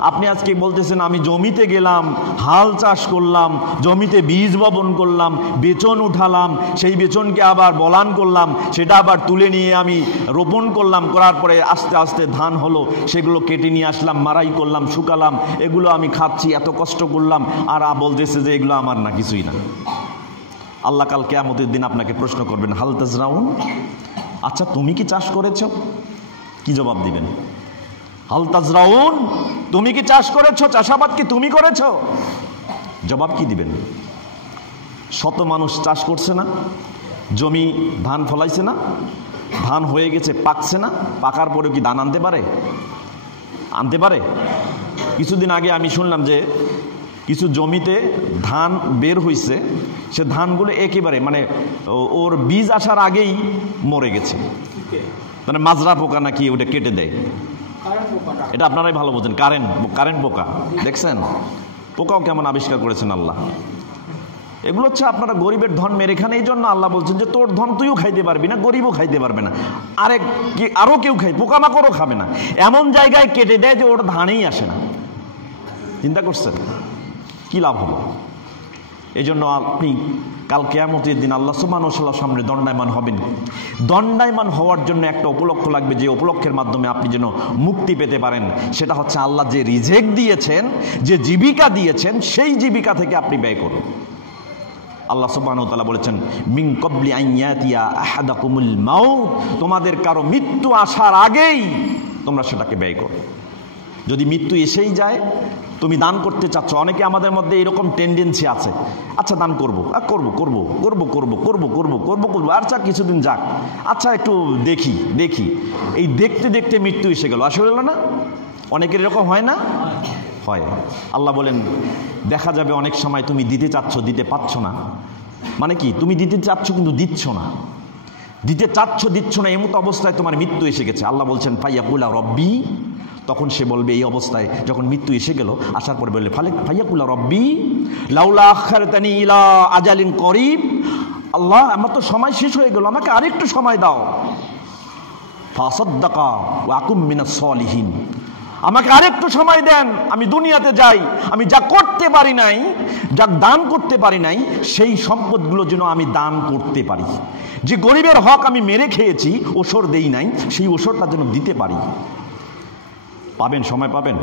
আপনি আজকে বলতেছেন আমি জমিতে গেলাম, হাল চাষ করলাম, জমিতে বীজ বপন করলাম, বেচন উঠালাম, সেই বেচনকে আবার বলান করলাম, সেটা আবার তুলে নিয়ে আমি রোপণ করলাম, করার পরে আস্তে আস্তে ধান হলো, সেগুলো কেটে নিয়ে আসলাম, মারাই করলাম, শুকালাম, এগুলো আমি খাচ্ছি, এত কষ্ট করলাম, আর বলতেছে যে এগুলো আমার না, কিছুই না। আল্লাহ কাল কিয়ামতের দিন আপনাকে প্রশ্ন করবেন, হাল তাজরাউন, আচ্ছা তুমি কি চাষ করেছো? কি জবাব দিবেন? হাল তাজরাউন, তুমি কি চাষ করেছো? চাষাবাদ কি তুমি করেছো? জবাব কি দিবেন? শত মানুষ চাষ করছে না, জমি ধান ফলাইছে না, ধান হয়ে গেছে, পাকছে না, পাকার পরে কি ধান আনতে পারে? আনতে পারে? কিছুদিন আগে আমি শুনলাম যে কিছু জমিতে ধান বের হয়েছে, সে ধানগুলো একেবারে মানে ওর বীজ আসার আগেই মরে গেছে, মানে মাজরা পোকা নাকি ওটা কেটে দেয়, এটা আপনারাই ভালো বোঝেন। কারেন্ট পোকা দেখছেন? পোকাও কেমন আবিষ্কার করেছেন আল্লাহ। এগুলো হচ্ছে আপনারা গরিবের ধন মেরে খান। এই জন্য আল্লাহ বলছেন যে তোর ধন তুইও খাইতে পারবি না, গরিবও খাইতে পারবে না, আরও কেউ খাই, পোকামাকড়ও খাবে না, এমন জায়গায় কেটে দেয় যে ওর ধানেই আসে না। চিন্তা করছেন কি লাভ হলো? এই জন্য আপনি কাল কিয়ামতের দিন আল্লাহ সুবহানাহু ওয়া তাআলার সামনে দণ্ডায়মান হবেন। দণ্ডায়মান হওয়ার জন্য একটা উপলক্ষ লাগবে, যে উপলক্ষের মাধ্যমে আপনি যেন মুক্তি পেতে পারেন। সেটা হচ্ছে আল্লাহ যে রিজেক দিয়েছেন, যে জীবিকা দিয়েছেন, সেই জীবিকা থেকে আপনি ব্যয় করুন। আল্লাহ সুবহানাহু ওয়া তাআলা বলেছেন, মিন ক্বাবলি আন ইয়াতিয়া আহাদাকুমুল মাউত, তোমাদের কারো মৃত্যু আসার আগেই তোমরা সেটাকে ব্যয় করো। যদি মৃত্যু এসেই যায়, তুমি দান করতে চাচ্ছ, অনেকে আমাদের মধ্যে এরকম টেন্ডেন্সি আছে, আচ্ছা দান করবো, করবো, আচ্ছা কিছুদিন যাক, আচ্ছা একটু দেখি, এই দেখতে দেখতে মৃত্যু এসে গেল, আসলে না? অনেকের এরকম হয় না? হয়। আল্লাহ বলেন দেখা যাবে অনেক সময় তুমি দিতে চাচ্ছ, দিতে পারছো না। মানে কি? তুমি দিতে চাচ্ছ কিন্তু দিচ্ছ না, দিচ্ছ না, এমত অবস্থায় তোমার মৃত্যু এসে গেছে। আল্লাহ বলছেন ফাইয়াকুলা রব্বি, তখন সে বলবে এই অবস্থায় যখন মৃত্যু এসে গেল, আসার পরে বললে ফাইয়াকুলা রব্বি লাউলা আখারতানি ইলা আজালিন করিব, আল্লাহ আমার তো সময় শেষ হয়ে গেল, আমাকে আরেকটু সময় দাও। ফাসাদ্দাকা ওয়া আকুম মিনাস সলিহিন, আমাকে আরেকটু সময় দেন, আমি দুনিয়াতে যাই, আমি যা করতে পারি নাই, যা দান করতে পারি নাই, সেই সম্পদগুলো যেন আমি দান করতে পারি। যে গরিবের হক আমি মেরে খেয়েছি, ওসর দেই নাই, সেই ওসরটা যেন দিতে পারি। পাবেন, সময় পাবেন।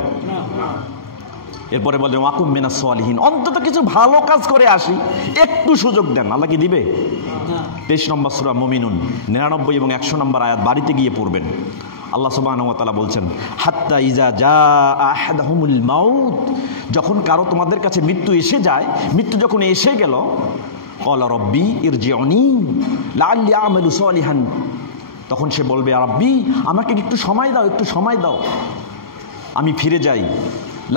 এরপরে বলেন ওয়াকুম মিনাস সলিহিন, অন্তত কিছু ভালো কাজ করে আসি, একটু সুযোগ দেন। আল্লাহ কি দিবে? 23 নম্বর সূরা মুমিনুন 99 এবং 100 নম্বর আয়াত বাড়িতে গিয়ে পড়বেন। আল্লাহ সুবহানাহু ওয়া তাআলা বলছেন হাত্তা ইজা জাআ আহাদাহুমুল মাউত, যখন কারো তোমাদের কাছে মৃত্যু এসে যায়, মৃত্যু যখন এসে গেল, ক্বালা রব্বি ইরজিউনি লাআল্লি আ'মালু সলিহান, তখন সে বলবে রব্বি আমাকে একটু সময় দাও, আমি ফিরে যাই।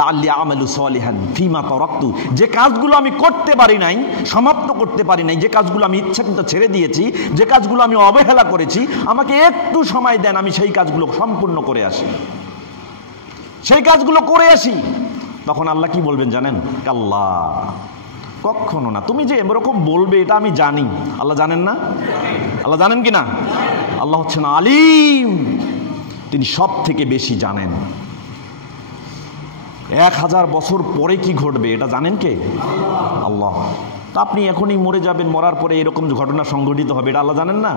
লাআল্লি আ'মালু সলিহান ফিমা তারাকতু, যে কাজগুলো আমি করতে পারি নাই, সমাপ্ত করতে পারি নাই, যে কাজগুলো আমি ইচ্ছাকৃত ছেড়ে দিয়েছি, যে কাজগুলো আমি অবহেলা করেছি, আমাকে একটু সময় দেন, আমি সেই কাজগুলো সম্পূর্ণ করে আসি, সেই কাজগুলো করে আসি। তখন আল্লাহ কি বলবেন জানেন? কাল্লা, কখনো না, তুমি যে এরকম বলবে এটা আমি জানি। আল্লাহ জানেন না? আল্লাহ জানেন কি না? আল্লাহ হচ্ছেন আলিম, তিনি সব থেকে বেশি জানেন। 1000 বছর পরে কি ঘটবে এটা জানেন কে? আল্লাহ। তা আপনি এখনই মরে যাবেন, মরার পরে এরকম ঘটনা সংঘটিত হবে, এটা আল্লাহ জানেন না?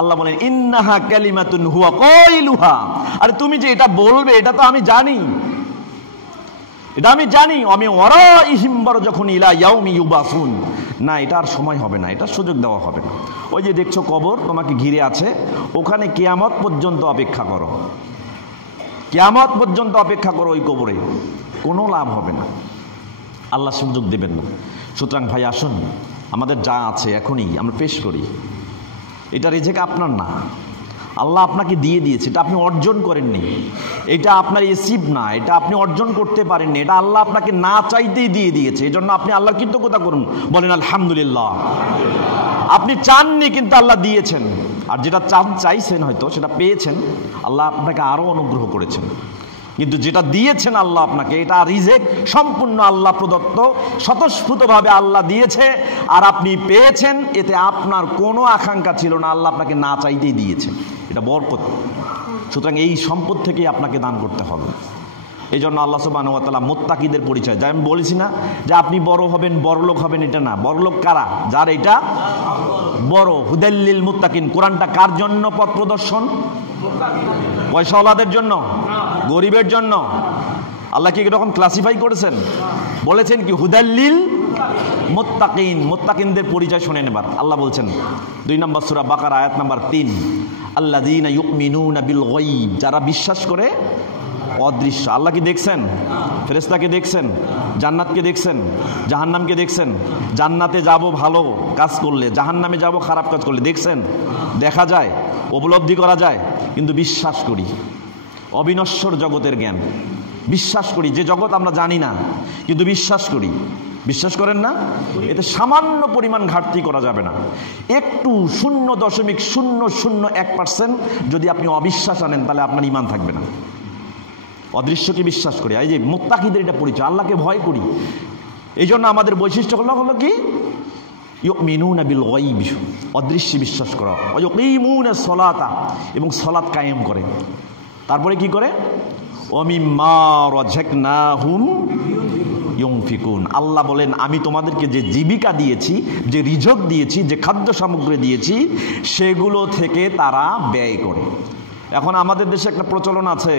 আল্লাহ বলেন ইন্নাহা কালিমাতুন হুয়া কাইলুহা, আরে তুমি যে এটা বলবে এটা তো আমি জানি, এটা আমি জানি। আমি ওয়ারাইহিম বারযাখুন ইলা ইয়াউমি ইউবাসুন, না এটা আর সময় হবে না, এটা সুযোগ দেওয়া হবে না। ওই যে দেখছো কবর তোমাকে ঘিরে আছে, ওখানে কিয়ামত পর্যন্ত অপেক্ষা করো, কিয়ামত পর্যন্ত অপেক্ষা করো, ওই কবরে কোনো লাভ হবে না, আল্লাহ সুযোগ দেবেন না। সুতরাং ভাই আসুন, আমাদের যা আছে এখনই আমরা পেশ করি। এটা রিজেক আপনার না, আল্লাহ আপনাকে দিয়ে দিয়েছে, এটা আপনি অর্জন করেননি, এটা আপনার এসিব না, এটা আপনি অর্জন করতে পারেননি, এটা আল্লাহ আপনাকে না চাইতেই দিয়ে দিয়েছে। এই জন্য আপনি আল্লাহর কৃতজ্ঞতা করুন, বলেন আলহামদুলিল্লাহ। আপনি চাননি কিন্তু আল্লাহ দিয়েছেন, আর যেটা চাইছেন হয়তো সেটা পেয়েছেন, আল্লাহ আপনাকে আরও অনুগ্রহ করেছেন। কিন্তু যেটা দিয়েছেন আল্লাহ আপনাকে, এটা রিজেক সম্পূর্ণ আল্লাহ প্রদত্ত, স্বতঃস্ফূর্তভাবে আল্লাহ দিয়েছে, আর আপনি পেয়েছেন, এতে আপনার কোনো আকাঙ্ক্ষা ছিল না, আল্লাহ আপনাকে না চাইতেই দিয়েছে। এটা বরকত, সুতরাং এই সম্পদ থেকেই আপনাকে দান করতে হবে। এই জন্য আল্লাহ সুবহানাহু ওয়া তাআলা মুত্তাকিদের পরিচয়, যা আমি বলেছি না যে আপনি বড় হবেন, বড়লোক হবেন, এটা না। বড়লোক কারা? যার এটা বড়। হুদাল্লিল মুত্তাকিন, কোরআনটা কার জন্য পথ প্রদর্শন? পয়সাওয়ালাদের জন্য, গরিবের জন্য। আল্লাহ কি এরকম ক্লাসিফাই করেছেন? বলেছেন কি হুদাল্লিল মুত্তাকিন। মুত্তাকিনদের পরিচয় শুনেন এবার। আল্লাহ বলছেন 2 নম্বর সূরা বাকারা আয়াত নাম্বার 3, আল্লাযীনা ইউমিনুনা বিল গায়ব, যারা বিশ্বাস করে অদৃশ্য। আল্লাহ কি দেখছেন? ফেরেশতাকে দেখছেন? জান্নাতকে দেখছেন? জাহান্নামকে দেখছেন? জান্নাতে যাব ভালো কাজ করলে, জাহান্নামে যাব খারাপ কাজ করলে, দেখছেন? দেখা যায়, উপলব্ধি করা যায়, কিন্তু বিশ্বাস করি। অবিনশ্বর জগতের জ্ঞান বিশ্বাস করি, যে জগৎ আমরা জানি না কিন্তু বিশ্বাস করি। বিশ্বাস করেন না? এতে সামান্য পরিমাণ ঘাটতি করা যাবে না। একটু 0.001% যদি আপনি অবিশ্বাস আনেন তাহলে আপনার ঈমান থাকবে না। অদৃশ্যকে বিশ্বাস করি, এই যে মুত্তাকিদের এটা পরিচয়, আল্লাহকে ভয় করি। এই জন্য আমাদের বৈশিষ্ট্য হলো কি ইউমিনুনা বিল গায়ব, অদৃশ্যে বিশ্বাস করা। ওয়া ইউকিমুনাস সালাতা, এবং সালাত কায়েম করে। তারপরে কি করে? ওয়া মিম্মা রাযাকনাহুম ইউনফিকুন। আল্লাহ বলেন আমি তোমাদেরকে যে জীবিকা দিয়েছি, যে রিজক দিয়েছি, যে খাদ্য সামগ্রী দিয়েছি, সেগুলো থেকে তারা ব্যয় করে। এখন আমাদের দেশে একটা প্রচলন আছে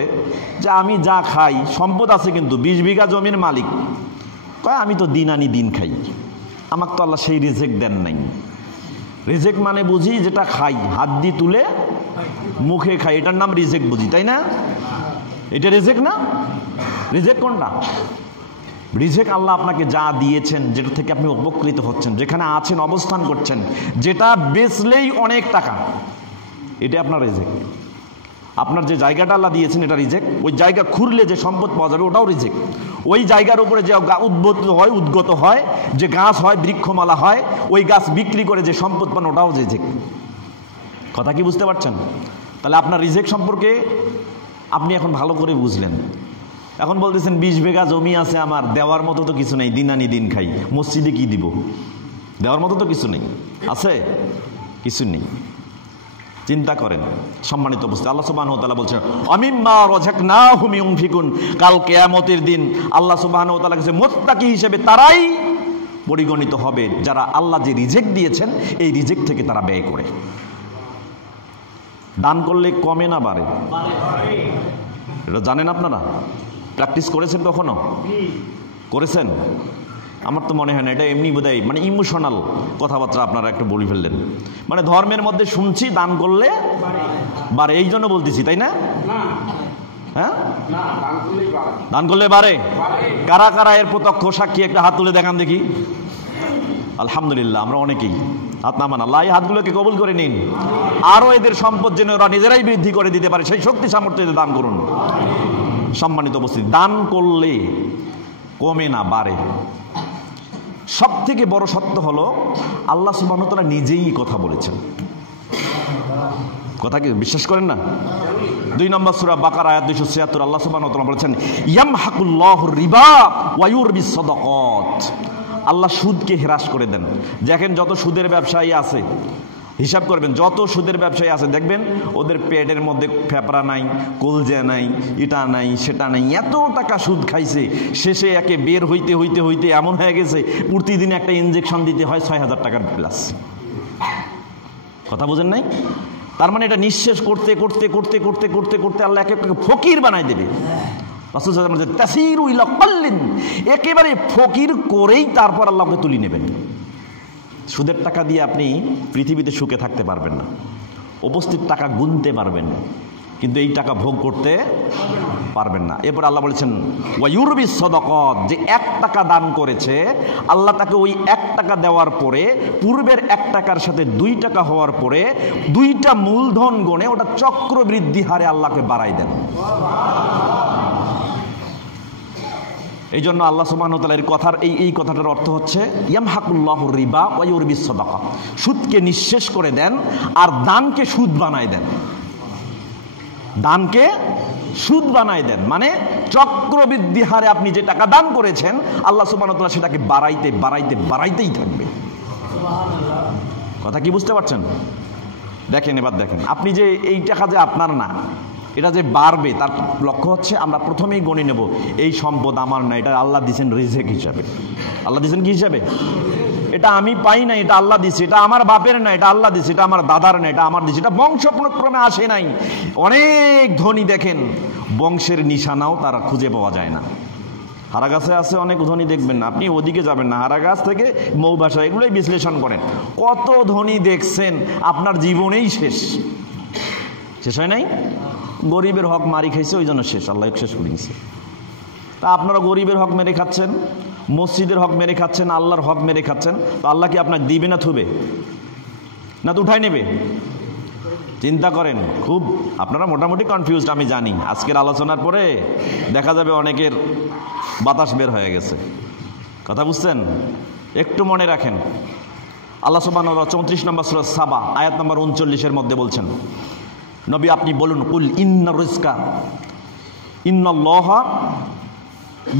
যে আমি যা খাই, সম্পদ আছে কিন্তু 20 বিঘা জমির মালিক, কয় আমি তো দিন আনি দিন খাই, আমাকে তো আল্লাহ সেই রিজেক দেন নাই। রিজেক মানে বুঝি যেটা খাই, হাত দিয়ে তুলে মুখে খাই, এটার নাম রিজেক বুঝি, তাই না? এটা রিজেক না? রিজেক কোনটা? রিজেক আল্লাহ আপনাকে যা দিয়েছেন, যেটা থেকে আপনি উপকৃত হচ্ছেন, যেখানে আছেন, অবস্থান করছেন, যেটা বেচলেই অনেক টাকা, এটা আপনার রিজেক। আপনার যে জায়গাটা আল্লাহ দিয়েছেন এটা রিজেক। ওই জায়গা খুঁড়লে যে সম্পদ পাওয়া যাবে ওটাও রিজেক। ওই জায়গার উপরে যে উদ্গত হয়, যে গাছ হয়, বৃক্ষমালা হয়, ওই গাছ বিক্রি করে যে সম্পদ পান ওটাও রিজেক। কথা কি বুঝতে পারছেন? তাহলে আপনার রিজেক সম্পর্কে আপনি এখন ভালো করে বুঝলেন। এখন বলতেছেন 20 বিঘা জমি আছে আমার, দেওয়ার মতো তো কিছু নেই, দিন আনি দিন খাই, মসজিদে কি দিব? দেওয়ার মতো তো কিছু নেই। আছে? কিছু নেই। চিন্তা করেন সম্মানিত উপস্থিতি, আল্লাহ সুবহানাহু ওয়া তাআলা বলছেন আমিম্মা রাযাকনাহুম ইউনফিকুন। কাল কিয়ামতের দিন আল্লাহ সুবহানাহু ওয়া তাআলা কাছে মুত্তাকি হিসেবে তারাই পরিগণিত হবে যারা আল্লাহ যে রিজেক দিয়েছেন এই রিজেক থেকে তারা ব্যয় করে। দান করলে কমে না বাড়ে? এটা জানেন আপনারা? প্র্যাকটিস করেছেন কখনো? করেছেন? আমার তো মনে হয় না, এটা এমনি বোধহয় মানে ইমোশনাল কথাবার্তা আপনারা একটু বলে ফেললেন। মানে ধর্মের মধ্যে শুনছি দান করলে বাড়ে, এই জন্য বলতেছি, তাই না? হ্যাঁ, দান করলে বাড়ে। কারা কারা এর প্রত্যক্ষ সাক্ষী? একটা হাত তুলে দেখান দেখি। আলহামদুলিল্লাহ, আমরা অনেকেই। হাত নামান, আল্লাহ এই হাতগুলোকে কবুল করে নিন। আরও এদের সম্পদ যেন ওরা নিজেরাই বৃদ্ধি করে দিতে পারে, সেই শক্তি সামর্থ্য এদের দান করুন। সম্মানিত উপস্থিতি, দান করলে কমে না বাড়ে। সব থেকে বড় সত্য হলো আল্লাহ সুবহানাহু ওয়া তাআলা নিজেই কথা বলেছেন। কথা কি বিশ্বাস করেন না? 2 নম্বর সূরা বাকারা আয়াত 276 আল্লাহ সুবহানাহু ওয়া তাআলা বলেছেন ইয়ামহাকুল্লাহুর রিবা ওয়া ইউরবিস সাদাকাত। আল্লাহ সুদকে হ্রাস করে দেন। দেখেন যত সুদের ব্যবসায়ী আছে, হিসাব করবেন, যত সুদের ব্যবসায়ী আছে দেখবেন ওদের পেটের মধ্যে ফেপড়া নাই, কলজা নাই, এটা নাই, সেটা নাই, এত টাকা সুদ খাইছে, শেষে একে বের হইতে হইতে হইতে এমন হয়ে গেছে প্রতিদিন একটা ইনজেকশন দিতে হয় 6000 টাকার প্লাস। কথা বুঝেন নাই? তার মানে এটা নিঃশেষ করতে করতে করতে করতে করতে করতে আল্লাহ একে ফকির বানাই দেবে। একেবারে ফকির করেই তারপর আল্লাহকে তুলে নেবেন। সুদের টাকা দিয়ে আপনি পৃথিবীতে সুখে থাকতে পারবেন না, উপস্থিত টাকা গুনতে পারবেন না, কিন্তু এই টাকা ভোগ করতে পারবেন না। এরপর আল্লাহ বলেছেন ওয়া ইউরবিস সাদাকাত, যে 1 টাকা দান করেছে আল্লাহ তাকে ওই 1 টাকা দেওয়ার পরে পূর্বের 1 টাকার সাথে 2 টাকা হওয়ার পরে 2টা মূলধন গণে ওটা চক্রবৃদ্ধি হারে আল্লাহকে বাড়াই দেন। এই জন্য আল্লাহ সুবহানাহু ওয়া তাআলা এর কথার এই কথাটার অর্থ হচ্ছে ইয়ামহাকুল্লাহুর রিবা ওয়া ইউরবিস সাদাকা, সুদকে নিঃশেষ করে দেন আর দানকে সুদ বানায় দেন। দানকে সুদ বানায় দেন মানে চক্রবৃদ্ধি হারে আপনি যে টাকা দান করেছেন আল্লাহ সুবহানাহু ওয়া তাআলা সেটাকে বাড়াইতে বাড়াইতে বাড়াইতেই থাকবে। কথা কি বুঝতে পারছেন? দেখেন, এবার দেখেন, আপনি যে এই টাকা যে আপনার না, এটা যে বাড়বে তার লক্ষ্য হচ্ছে আমরা প্রথমেই গণে নেব এই সম্পদ আমার না, এটা আল্লাহ দিয়েছেন রিজেক হিসাবে। আল্লাহ দিয়েছেন কি হিসাবে? এটা আমি পাই না, এটা আল্লাহ দিছে। এটা আমার বাপের না, এটা আল্লাহ দিছে। এটা আমার দাদার না, এটা আমার দিছে। এটা বংশক্রমে আসে নাই। অনেক ধনী দেখেন বংশের নিশানাও তারা খুঁজে পাওয়া যায় না। হারাগাছে আছে অনেক ধনী দেখবেন না, আপনি ওদিকে যাবেন না, হারাগাছ থেকে মৌবাসা এগুলোই বিশ্লেষণ করেন, কত ধনী দেখছেন আপনার জীবনেই শেষ হয় নাই। গরিবের হক মারি খাইছে, ওই জন্য শেষ, আল্লাহ শেষ করে দিয়েছে। তা আপনারা গরিবের হক মেরে খাচ্ছেন, মসজিদের হক মেরে খাচ্ছেন, আল্লাহর হক মেরে খাচ্ছেন, তো আল্লাহ কি আপনার দিবে না থুবে, না তো উঠাই নেবে? চিন্তা করেন। খুব আপনারা মোটামুটি কনফিউজড আমি জানি। আজকের আলোচনার পরে দেখা যাবে অনেকের বাতাস বের হয়ে গেছে। কথা বুঝছেন? একটু মনে রাখেন, আল্লাহ সুবহানাহু ওয়া তাআলা 34 নম্বর সূরা সাবা আয়াত নম্বর 39-এর মধ্যে বলছেন, নবী আপনি বলুন, কুল ইন্না রিজকা ইন্নাল্লাহা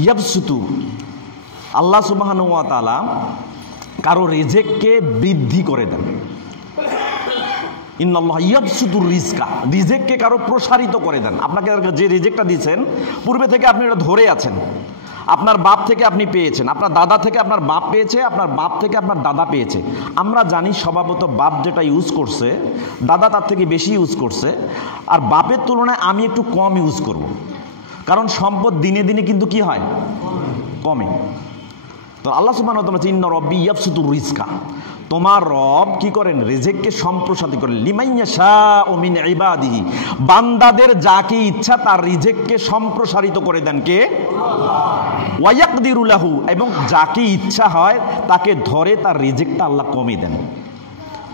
ইয়াবসুতু, আল্লাহ সুবহানাহু ওয়া তাআলা কারো রিজেককে বৃদ্ধি করে দেন। ইন্নাল্লাহা ইয়াবসুতুর রিজকা, রিজেককে কারো প্রসারিত করে দেন। আপনাকে যে রিজেকটা দিয়েছেন পূর্বে থেকে আপনি এটা ধরে আছেন, আপনার বাপ থেকে আপনি পেয়েছেন, আপনার দাদা থেকে আপনার বাপ পেয়েছে, আপনার বাপ থেকে আপনার দাদা পেয়েছে। আমরা জানি স্বভাবত বাপ যেটা ইউজ করছে দাদা তার থেকে বেশি ইউজ করছে, আর বাপের তুলনায় আমি একটু কম ইউজ করব, কারণ সম্পদ দিনে দিনে কিন্তু কি হয়, কমে। তো আল্লাহ সুবহানাহু ওয়া তাআলা ইন্না রাব্বি ইয়াবসুতুর রিজকা, তোমার রব কি করেন, রিজেককে সম্প্রসারিত করেন। লিমান ইয়াশাউ মিন ইবাদিহি, বান্দাদের যাকে ইচ্ছা তার রিজেককে সম্প্রসারিত করে দেন কে? আল্লাহ। ওয়া ইয়াকদিরু লাহু, এবং যাকে ইচ্ছা হয় তাকে ধরে তার রিজেকটা আল্লাহ কমিয়ে দেন।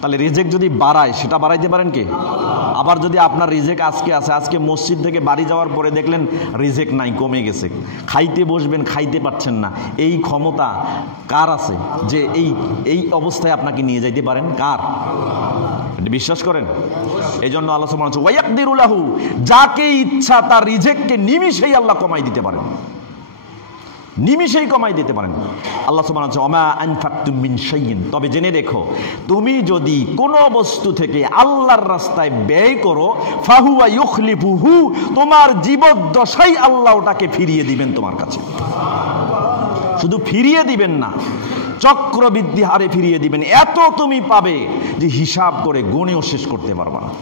তাহলে রিজেক যদি বাড়ায় সেটা বাড়াইতে পারেন কে? আবার যদি আপনার রিজেক আজকে আছে, আজকে মসজিদ থেকে বাড়ি যাওয়ার পরে দেখলেন রিজেক নাই, কমে গেছে, খাইতে বসবেন খাইতে পারছেন না, এই ক্ষমতা কার আছে যে এই অবস্থায় আপনাকে নিয়ে যাইতে পারেন? কার? বিশ্বাস করেন? এই জন্য আল্লাহ সুবহানাহু ওয়া তাআলা ওয়া ইয়াকদিরু লাহু, যাকে ইচ্ছা তার রিজেককে নিমিষেই আল্লাহ কমাই দিতে পারেন, নিমিষেই কমাই দিতে পারেন। আল্লাহ সুবহানাহু ওয়া তাআলা ওয়া মা আনফাকতুম মিন শাইইন, তবে জেনে রেখো তুমি যদি কোনো বস্তু থেকে আল্লাহর রাস্তায় ব্যয় করো, ফাহুয়া ইউখলিফুহু, তোমার জীবদ্দশায় আল্লাহ ওটাকে ফিরিয়ে দিবেন তোমার কাছে। শুধু ফিরিয়ে দিবেন না, চক্রবৃদ্ধি হারে ফিরিয়ে দিবেন। এত তুমি পাবে যে হিসাব করে গণেও শেষ করতে পারবা না।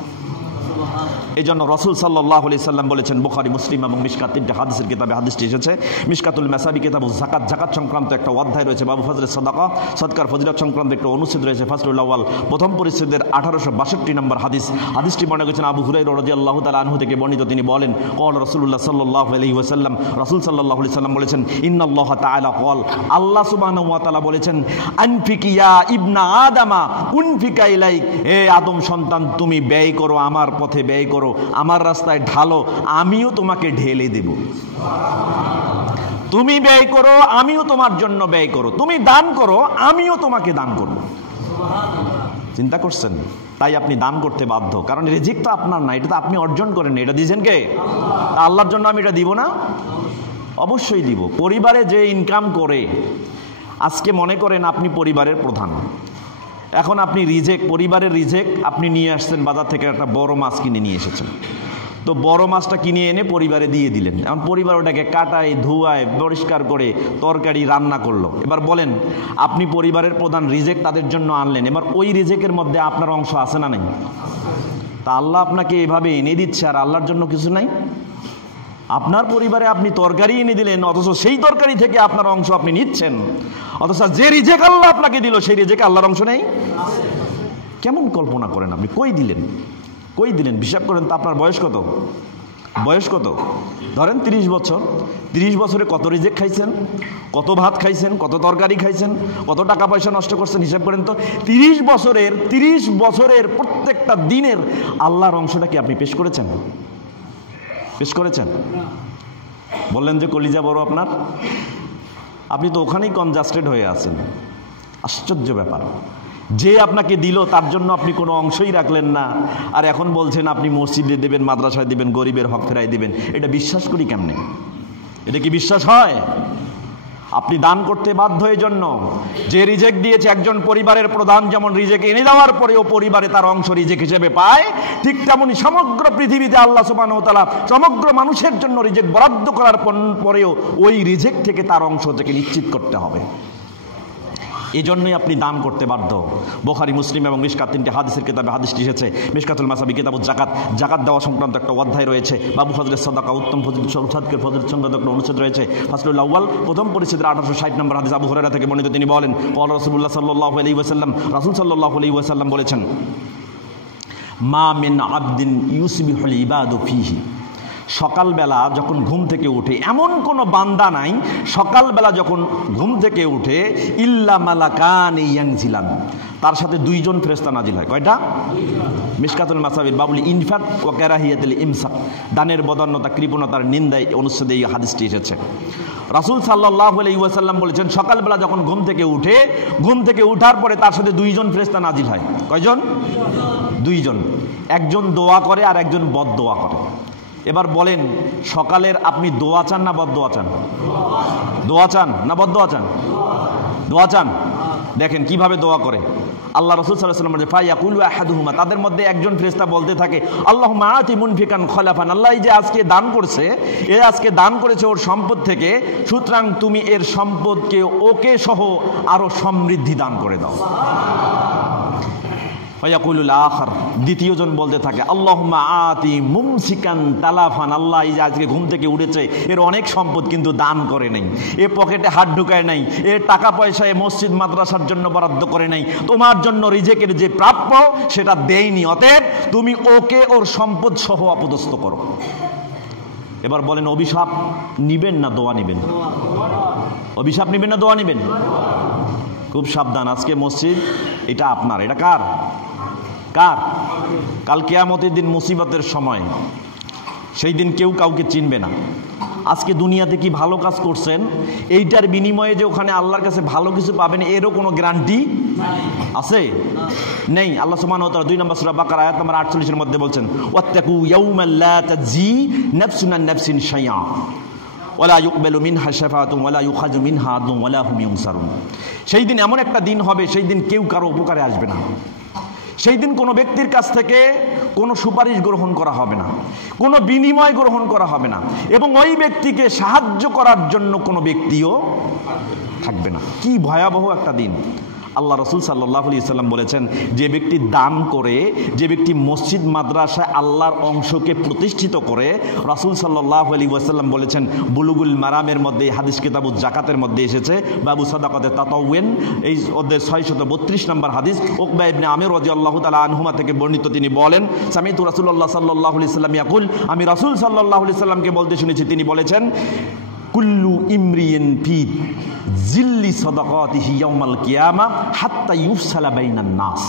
এই জন্য রাসূল সাল্লাল্লাহু আলাইহি সাল্লাম বলেছেন, বুখারী, মুসলিম এবং মিশকাত তিনটে হাদিসের কিতাবে হাদিসটি এসেছে। মিশকাতুল মাসাবি কিতাবুজ যাকাত, যাকাত সংক্রান্ত একটা অধ্যায় রয়েছে। বাবু ফজলের সাদাকা, সদকার ফজিলত সংক্রান্ত একটা অনুচ্ছেদ রয়েছে। ফাসলুল আউয়াল, প্রথম পরিচ্ছেদের 1862 নম্বর হাদিস। হাদিসটি মনে করেছেন আবু হুরায়রা রাদিয়াল্লাহু তাআলা আনহু থেকে বর্ণিত। তিনি বলেন, ক্বাল রাসূলুল্লাহ সাল্লাল্লাহু আলাইহি ওয়াসাল্লাম, রাসূল সাল্লাল্লাহু আলাইহি সাল্লাম বলেছেন, ইন্নাল্লাহা তাআলা ক্বাল, আল্লাহ সুবহানাহু ওয়া তাআলা বলেছেন, আনফিক ইয়া ইবনা আদামা উনফিকা ইলাইক, হে আদম সন্তান তুমি ব্যয় করো, আমার পথে ব্যয় করো, আমার রাস্তায় ঢালো, আমিও তোমাকে ঢেলে দেব। তুমি ব্যয় করো, আমিও তোমার জন্য ব্যয় করো, তুমি দান করো, আমিও তোমাকে দান করব। চিন্তা করছেন? তাই আপনি দান করতে বাধ্য, কারণ রিজিক তো আপনার না, এটা তো আপনি অর্জন করেন, এটা দিয়েছেন কে? তা আল্লাহর জন্য আমি এটা দিব না? অবশ্যই দিব। পরিবারে যে ইনকাম করে, আজকে মনে করেন আপনি পরিবারের প্রধান, এখন আপনি রিজেক, পরিবারের রিজেক আপনি নিয়ে আসছেন বাজার থেকে, একটা বড় মাছ কিনে নিয়ে এসেছেন। তো বড় মাছটা কিনে এনে পরিবারে দিয়ে দিলেন। এখন পরিবার ওটাকে কাটায়, ধুয়ায়, পরিষ্কার করে তরকারি রান্না করলো। এবার বলেন, আপনি পরিবারের প্রধান, রিজেক তাদের জন্য আনলেন, এবার ওই রিজেকের মধ্যে আপনার অংশ আছে না নাই? তা আল্লাহ আপনাকে এভাবে এনে দিচ্ছে আর আল্লাহর জন্য কিছু নাই? আপনার পরিবারে আপনি তরকারি এনে দিলেন, অথচ সেই তরকারি থেকে আপনার অংশ আপনি নিচ্ছেন, অথচ যে রিজেক আল্লাহ আপনাকে দিল সেই রিজেকে আল্লাহর অংশ নেই। কেমন কল্পনা করেন আপনি? কই দিলেন, কই দিলেন? হিসাব করেন তো আপনার বয়স কত? বয়স কত? ধরেন 30 বছর। 30 বছরে কত রিজেক খাইছেন, কত ভাত খাইছেন, কত তরকারি খাইছেন, কত টাকা পয়সা নষ্ট করছেন, হিসাব করেন তো। 30 বছরের প্রত্যেকটা দিনের আল্লাহর অংশটা কি আপনি পেশ করেছেন? পেশ করেছেন? বললেন যে কলিজা বড় আপনার, আপনি তো ওখানেই কনজাস্টেড হয়ে আছেন। আশ্চর্য ব্যাপার, যে আপনাকে দিল তার জন্য আপনি কোনো অংশই রাখলেন না, আর এখন বলছেন আপনি মসজিদে দেবেন, মাদ্রাসায় দিবেন, গরিবের হক ফেরাই দিবেন। এটা বিশ্বাস করি কেমনে? এটা কি বিশ্বাস হয়? আপনি দান করতে বাধ্য এই জন্য যে রিজেক দিয়েছে একজন পরিবারের প্রধান যেমন রিজেক এনে দেওয়ার পরেও পরিবারে তার অংশ রিজেক হিসেবে পায়, ঠিক তেমনি সমগ্র পৃথিবীতে আল্লাহ সুবহানাহু ওয়া তাআলা সমগ্র মানুষের জন্য রিজেক বরাদ্দ করার পরেও ওই রিজেক থেকে তার অংশ থেকে নিশ্চিত করতে হবে। এই জন্যই আপনি দান করতে বাধ্য। বুখারী, মুসলিম এবং মিশকাত তিনটি হাদিসের কিতাবে হাদিসটি এসেছে। মিশকাতুল মাসাবি কিতাবুজ জাকাত, জাকাত দেওয়া সংক্রান্ত একটা অধ্যায় রয়েছে। বাবু ফজলের সাদাকা, উত্তম ফজলের ফজলের সংক্রান্ত একটা অনুচ্ছেদ রয়েছে। ফাসলুল আউয়াল, প্রথম পরিচ্ছেদের 1860 নম্বর হাদিস আবু হুরায়রা থেকে বর্ণিত। তিনি বলেন, ক্বালা রাসূলুল্লাহ সাল্লাল্লাহু আলাইহি ওয়াসাল্লাম, রাসূল সাল্লাল্লাহু আলাইহি ওয়াসাল্লাম বলেছেন, মা মিন আবদিন ইউসবিহুল ইবাদু ফিহি, সকালবেলা যখন ঘুম থেকে উঠে এমন কোনো বান্দা নাই সকালবেলা যখন ঘুম থেকে উঠে ইল্লা মালাকান ইয়ানজিলান, তার সাথে দুইজন ফেরেশতা নাজিল হয়। কয়টা? মিশকাতুল মাসাবির বাবুল ইনফাক ওয়া কারাহিয়াতুল ইমসাক, দানের বদান্যতা, কৃপণতার নিন্দায় অনুচ্ছেদে এই হাদিসটি এসেছে। রাসূল সাল্লাল্লাহু আলাইহি ওয়াসাল্লাম বলেছেন, সকালবেলা যখন ঘুম থেকে উঠার পরে তার সাথে দুইজন ফেরেশতা নাজিল হয়। কয়জন? দুইজন। একজন দোয়া করে আর একজন বদদোয়া করে। এবার বলেন, সকালের আপনি দোয়া চান না বদদোয়া চান? দোয়া চান না বদদোয়া চান? দোয়া চান। দেখেন কিভাবে দোয়া করে। আল্লাহ রাসূল সাল্লাল্লাহু আলাইহি ওয়াসাল্লাম বলেন, ফায়াকুলু আহাদুহুমা, তাদের মধ্যে একজন ফেরেশতা বলতে থাকে, আল্লাহুম্মা আতি মুনফিকান খলাফান, আল্লাহ এই যে আজকে দান করেছে ওর সম্পদ থেকে, সুতরাং তুমি এর সম্পদকে ওকে সহ আরো সমৃদ্ধি দান করে দাও। ওয়ায়াকুলুল আখার, দ্বিতীয়জন বলতে থাকে, আল্লাহুম্মা আতি মুমসিকান তালাফান, আল্লাহ এই যে আজকে ঘুম থেকে উঠেছে এর অনেক সম্পদ কিন্তু দান করে নাই, এ পকেটে হাত ঢুকায় নাই, এর টাকা পয়সা এ মসজিদ মাদ্রাসার জন্য বরাদ্দ করে নাই, তোমার জন্য রিজেকের যে প্রাপ্য সেটা দেয়নি, অতএব তুমি ওকে ওর সম্পদ সহ অপদস্থ করো। এবার বলেন, অভিশাপ নিবেন না দোয়া নিবেন? অভিশাপ নিবেন না দোয়া নিবেন? খুব সাবধান, আজকে মসজিদ এটা আপনার, এটা কার? কাল কিয়ামতের দিন মুসিবতের সময়, সেই দিন কেউ কাউকে চিনবে না। আজকে দুনিয়াতে কি ভালো কাজ করছেন এইটার বিনিময়ে যে ওখানে আল্লাহর কাছে ভালো কিছু পাবেন এরও কোনো গ্যারান্টি আছে? নেই। আল্লাহ সুবহানাহু ওয়া তাআলা 2 নম্বর সূরা বাকারা আয়াত নম্বর 48 এর মধ্যে বলছেন, ওয়াত্তাকু ইয়াওমান লা তাজি নাফসুন আন নাফসিন শাইআ ওয়ালা ইউকবালু মিনহা শাফাআতুন ওয়ালা ইউখাযু মিনহা আদলুন ওয়ালা হুম ইউনসারুন। সেই দিন এমন একটা দিন হবে, সেই দিন কেউ কারো উপকারে আসবে না। সেই দিন কোনো ব্যক্তির কাছ থেকে কোনো সুপারিশ গ্রহণ করা হবে না, কোনো বিনিময় গ্রহণ করা হবে না, এবং ওই ব্যক্তিকে সাহায্য করার জন্য কোনো ব্যক্তিও থাকবে না। কি ভয়াবহ একটা দিন! আল্লাহ রাসূল সাল্লাল্লাহু আলাইহি ওয়াসাল্লাম বলেছেন, যে ব্যক্তি দান করে, যে ব্যক্তি মসজিদ মাদ্রাসায় আল্লাহর অংশকে প্রতিষ্ঠিত করে, রাসূল সাল্লাল্লাহু আলাইহি ওয়াসাল্লাম বলেছেন, বুলুগুল মারামের মধ্যে হাদিস কিতাবুজ জাকাতের মধ্যে এসেছে, বাবু সাদাকাতে তাতাওয়ুন, এই অধ্যায় 632 নম্বর হাদিস, উকবা ইবনে আমির রাদিয়াল্লাহু তাআলা আনহুমা থেকে বর্ণিত। তিনি বলেন, সামিতু রাসূলুল্লাহ সাল্লাল্লাহু আলাইহি ওয়াসাল্লাম ইয়াকুল, আমি রাসূল সাল্লাল্লাহু আলাইহি ওয়াসাল্লামকে বলতে শুনেছি, তিনি বলেছেন, কুল্লু ইমরিইন ফি জিল্লি সাদাকাতিহি ইয়াউমাল কিয়ামা হাত্তা ইউফসালা বাইনান নাস,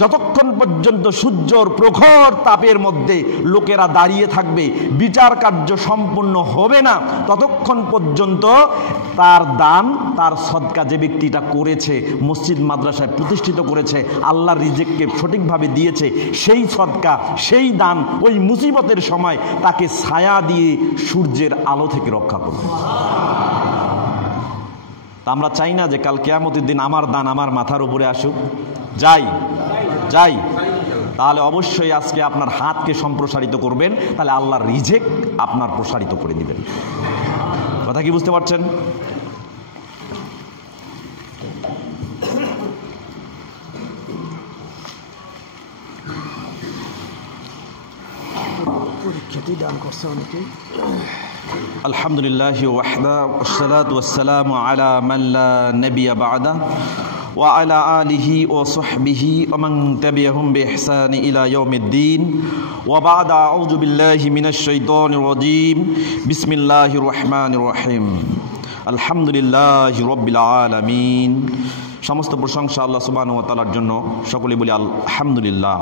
যতক্ষণ পর্যন্ত সূর্যর প্রখর তাপের মধ্যে লোকেরা দাঁড়িয়ে থাকবে, বিচার কার্য সম্পূর্ণ হবে না, ততক্ষণ পর্যন্ত তার দান, তার সদকা যে ব্যক্তিটা করেছে, মসজিদ মাদ্রাসায় প্রতিষ্ঠিত করেছে, আল্লাহর রিজিককে সঠিকভাবে দিয়েছে, সেই সদকা, সেই দান ওই মুসিবতের সময় তাকে ছায়া দিয়ে সূর্যের আলো থেকে রক্ষা করবে। তা আমরা চাই না যে কাল কিয়ামতের দিন আমার দান আমার মাথার উপরে আসুক? যাই তাহলে অবশ্যই আজকে আপনার হাতকে সম্প্রসারিত করবেন, তাহলে আল্লাহর রিজিক আপনার প্রসারিত করে দিবেন। কথা কি বুঝতে পারছেন? আলহামদুলিল্লাহি ওয়াহদা ওয়াসসালাতু ওয়াসসালামু আলা মান লা নাবিয়্যা বা'দা ওয়া আলা আলিহি ওয়া সাহবিহি ওয়া মান তাবি'আহুম বিইহসানি ইলা ইয়াউমিদ্দিন ওয়া বা'দা আউযু বিল্লাহি মিনাশ শাইতানির রাজীম বিসমিল্লাহির রহমানির রহিম আলহামদুলিল্লাহি রাব্বিল আলামিন। সমস্ত প্রশংসা আল্লাহ সুবহানাহু ওয়া তাআলার জন্য, সকলে বলি আলহামদুলিল্লাহ।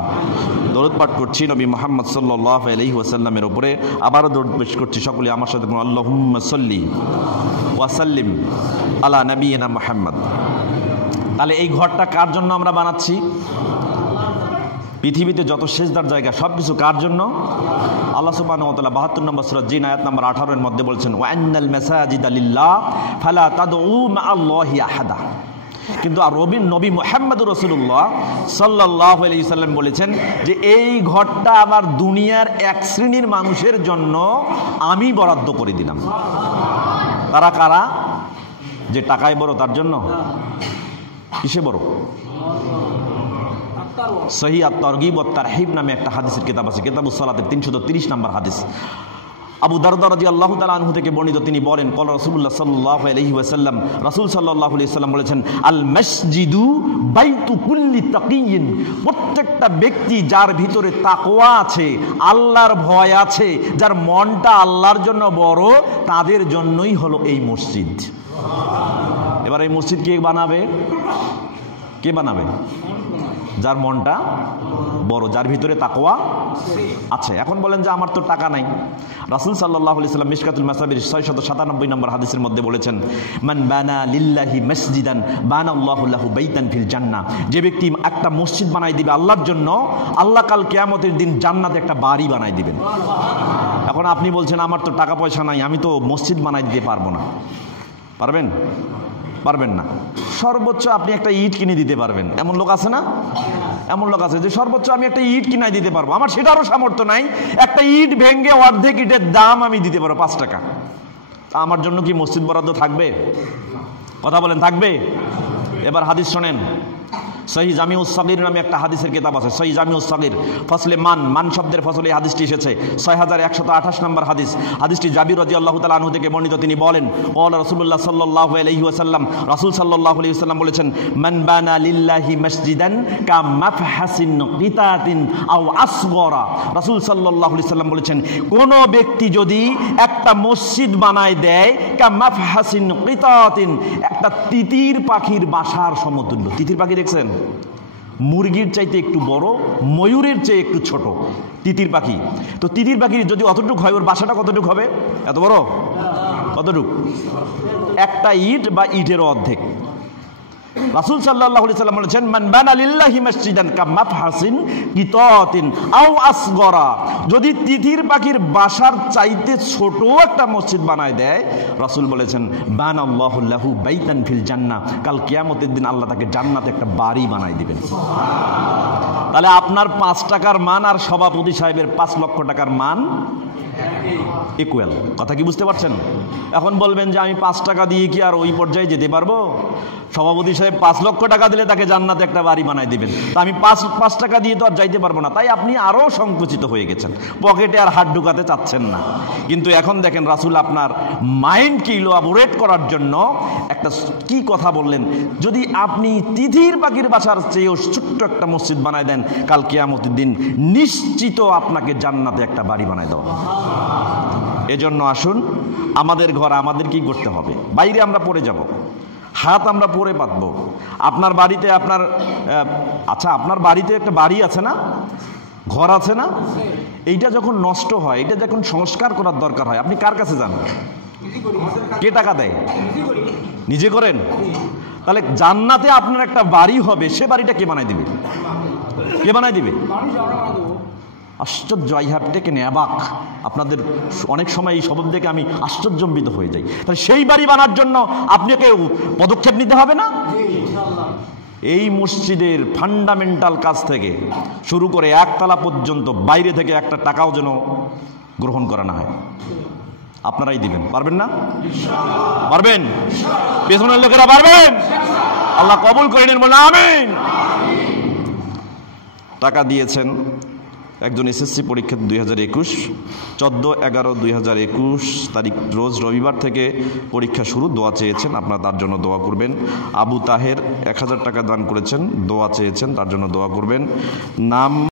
দরুদ পাঠ করছি নবী মুহাম্মদ সাল্লাল্লাহু আলাইহি ওয়াসাল্লামের উপরে, আবারও দরুদ পেশ করছি, সকলে আমার সাথে আল্লাহুম্মা সাল্লি ওয়া সাল্লিম আলা নবিয়িনা মুহাম্মদ। তাহলে এই ঘরটা কার জন্য আমরা বানাচ্ছি? পৃথিবীতে যত সেজদার জায়গা সবকিছু কার জন্য? আল্লাহ সুবহানাহু ওয়া তাআলা 72 নম্বর সূরা জিন আয়াত নম্বর 18 এর মধ্যে বলছেন ওয়ান্নাল মাসাজিদা লিল্লাহ ফালা তাদউ মাআল্লাহি আহাদা। কিন্তু নবী মুহাম্মদুর রাসূলুল্লাহ সাল্লাল্লাহু আলাইহি ওয়াসাল্লাম বলেছেন যে এই ঘরটা আমার দুনিয়ার এক শ্রেণীর মানুষের জন্য আমি বরাদ্দ করে দিলাম। তারা কারা? যে টাকায় বড় তার জন্য? কিসে বড়? সহিহ আত-তারগীব ওয়াত তারহিব নামে একটা হাদিসের কিতাব আছে, কিতাবুস সালাতের 330 নম্বর হাদিস। আবু দারদা রাদিয়াল্লাহু তাআলা আনহু থেকে বর্ণিত, তিনি বলেন ক্বালা রাসূলুল্লাহ সাল্লাল্লাহু আলাইহি ওয়াসাল্লাম, রাসূল সাল্লাল্লাহু আলাইহি ওয়াসাল্লাম বলেছেন আল মসজিদু বাইতু কুল্লি তাকিয়িন, প্রত্যেকটা ব্যক্তি যার ভিতরে তাকওয়া আছে, আল্লাহর ভয় আছে, যার মনটা আল্লাহর জন্য বড়, তাদের জন্যই হলো এই মসজিদ। এবার এই মসজিদ কে বানাবে? কে বানাবে? যার মনটা বড়, যার ভিতরে তাকওয়া আছে। এখন বলেন যে আমার তো টাকা নাই। রাসূল সাল্লাল্লাহু আলাইহি ওয়াসাল্লাম মিশকাতুল মাসাবির 697 নম্বর হাদিসের মধ্যে বলেছেন মান বানা লিল্লাহি মসজিদান বানাল্লাহু লাহু বাইতান ফিল জান্নাহ, যে ব্যক্তি একটা মসজিদ বানাই দিবে আল্লাহর জন্য, আল্লাহ কাল কিয়ামতের দিন জান্নাতে একটা বাড়ি বানাই দিবেন। এখন আপনি বলছেন আমার তো টাকা পয়সা নাই, আমি তো মসজিদ বানাই দিতে পারবো না। পারবেন? পারবেন না। সর্বোচ্চ আপনি একটা ইট কিনে দিতে পারবেন, এমন লোক আছে না? এমন লোক আছে যে সর্বোচ্চ আমি একটা ইট কিনে দিতে পারবো, আমার সেটারও সামর্থ্য নাই। একটা ইট ভেঙে অর্ধেক ইটের দাম আমি দিতে পারবো 5 টাকা। আমার জন্য কি মসজিদ বরাদ্দ থাকবে? কথা বলেন, থাকবে? এবার হাদিস শোনেন। সহিহ জামিউস সাগীর নামে একটা হাদিসের কিতাব আছে, সহিহ জামিউস সাগীর ফসলে মান শব্দের ফসলে এই হাদিসটি এসেছে, 6128 নম্বর হাদিস। হাদিসটি জাবির রাদিয়াল্লাহু তাআলা আনহু থেকে বর্ণিত, তিনি বলেন ক্বালা রাসূলুল্লাহ সাল্লাল্লাহু আলাইহি ওয়াসাল্লাম, রাসূল সাল্লাল্লাহু আলাইহি ওয়াসাল্লাম বলেছেন মান বানা লিল্লাহি মসজিদান কামাফহাসিন কিতাতিন আও আসগরা। রাসূল সাল্লাল্লাহু আলাইহি ওয়াসাল্লাম বলেছেন কোন ব্যক্তি যদি একটা মসজিদ বানায় দেয় কামাফহাসিন কিতাতিন, একটা তিতির পাখির বাসার সমতুল্য। তিতির পাখি দেখছেন? মুরগির চাইতে একটু বড়, ময়ূরের চেয়ে একটু ছোট তিতির পাখি। তো তিতির পাখির যদি অতটুক হয়, ওর বাসাটা কতটুক হবে? এত বড়? কতটুক? একটা ইট বা ইটের অর্ধেক। রাসূল সাল্লাল্লাহু আলাইহি ওয়াসাল্লাম বলেছেন মান বানা লিল্লাহি মসজিদান কামাফহাসিন কিতাতিন আও আসগরা, যদি তিতির পাখির বাসার চাইতে ছোট একটা মসজিদ বানায় দেয়, রাসূল বলেছেন বানাল্লাহু লাহু বাইতান ফিল জান্নাহ, কাল কিয়ামতের দিন আল্লাহ তাকে জান্নাতে একটা বাড়ি বানায় দিবেন। তাহলে আপনার 5 টাকার মান আর সভাপতি সাহেবের 5 লক্ষ টাকার মান ইকুয়াল। কথা কি বুঝতে পারছেন? এখন বলবেন যে আমি 5 টাকা দিয়ে কি আর ওই পর্যায়ে যেতে পারবো? সভাপতি সাহেব 5 লক্ষ টাকা দিলে তাকে জান্নাতে একটা বাড়ি বানায় দিবেন, তা আমি 5 টাকা দিয়ে তো আর যাইতে পারবো না। তাই আপনি আরো সংকুচিত হয়ে গেছেন, পকেটে আর হাত ঢুকাতে চাচ্ছেন না। কিন্তু এখন দেখেন রাসূল আপনার মাইন্ডকে ইলাবোরেট করার জন্য একটা কি কথা বললেন, যদি আপনি তিতির পাখির বাসার চেয়েও ছোট্ট একটা মসজিদ বানায় দেন, কাল কিয়ামতের দিন নিশ্চিত আপনাকে জান্নাতে একটা বাড়ি বানায় দেওয়া। এজন্য আসুন, আমাদের ঘর আমাদের কি করতে হবে? বাইরে আমরা পড়ে যাব, হাত আমরা পরে পাতবো। আপনার বাড়িতে আপনার বাড়িতে একটা বাড়ি আছে না, ঘর আছে না, এইটা যখন নষ্ট হয়, এটা যখন সংস্কার করার দরকার হয়, আপনি কার কাছে যান? কে টাকা দেয়? নিজে করেন? তাহলে জান্নাতে আপনার একটা বাড়ি হবে, সে বাড়িটা কে বানায় দিবে? কে বানায় দিবে? আশ্চর্য, আই হ্যাভ টেকেন অ্যাবাক। আপনাদের অনেক সময় এই শব্দ দেখে আমি আশ্চর্যম্বিত হয়ে যাই। তাহলে সেই বাড়ি বানার জন্য আপনাকে পদক্ষেপ নিতে হবে না? এই মসজিদের ফান্ডামেন্টাল কাজ থেকে শুরু করে একতলা পর্যন্ত বাইরে থেকে একটা টাকাও যেন গ্রহণ করা না হয়, আপনারাই দিবেন। পারবেন না? পারবেন? পেছনের লোকেরা পারবেন? আল্লাহ কবুল করে নেন, বলে আমিন। টাকা দিয়েছেন একজন এসএসসি পরীক্ষা 2021, 14/11/2021 তারিখ রোজ রবিবার থেকে পরীক্ষা শুরু। দোয়া চেয়েছেন, আপনারা তার জন্য দোয়া করবেন। আবু তাহের 1000 টাকা দান করেছেন, দোয়া চেয়েছেন, তার জন্য দোয়া করবেন। নাম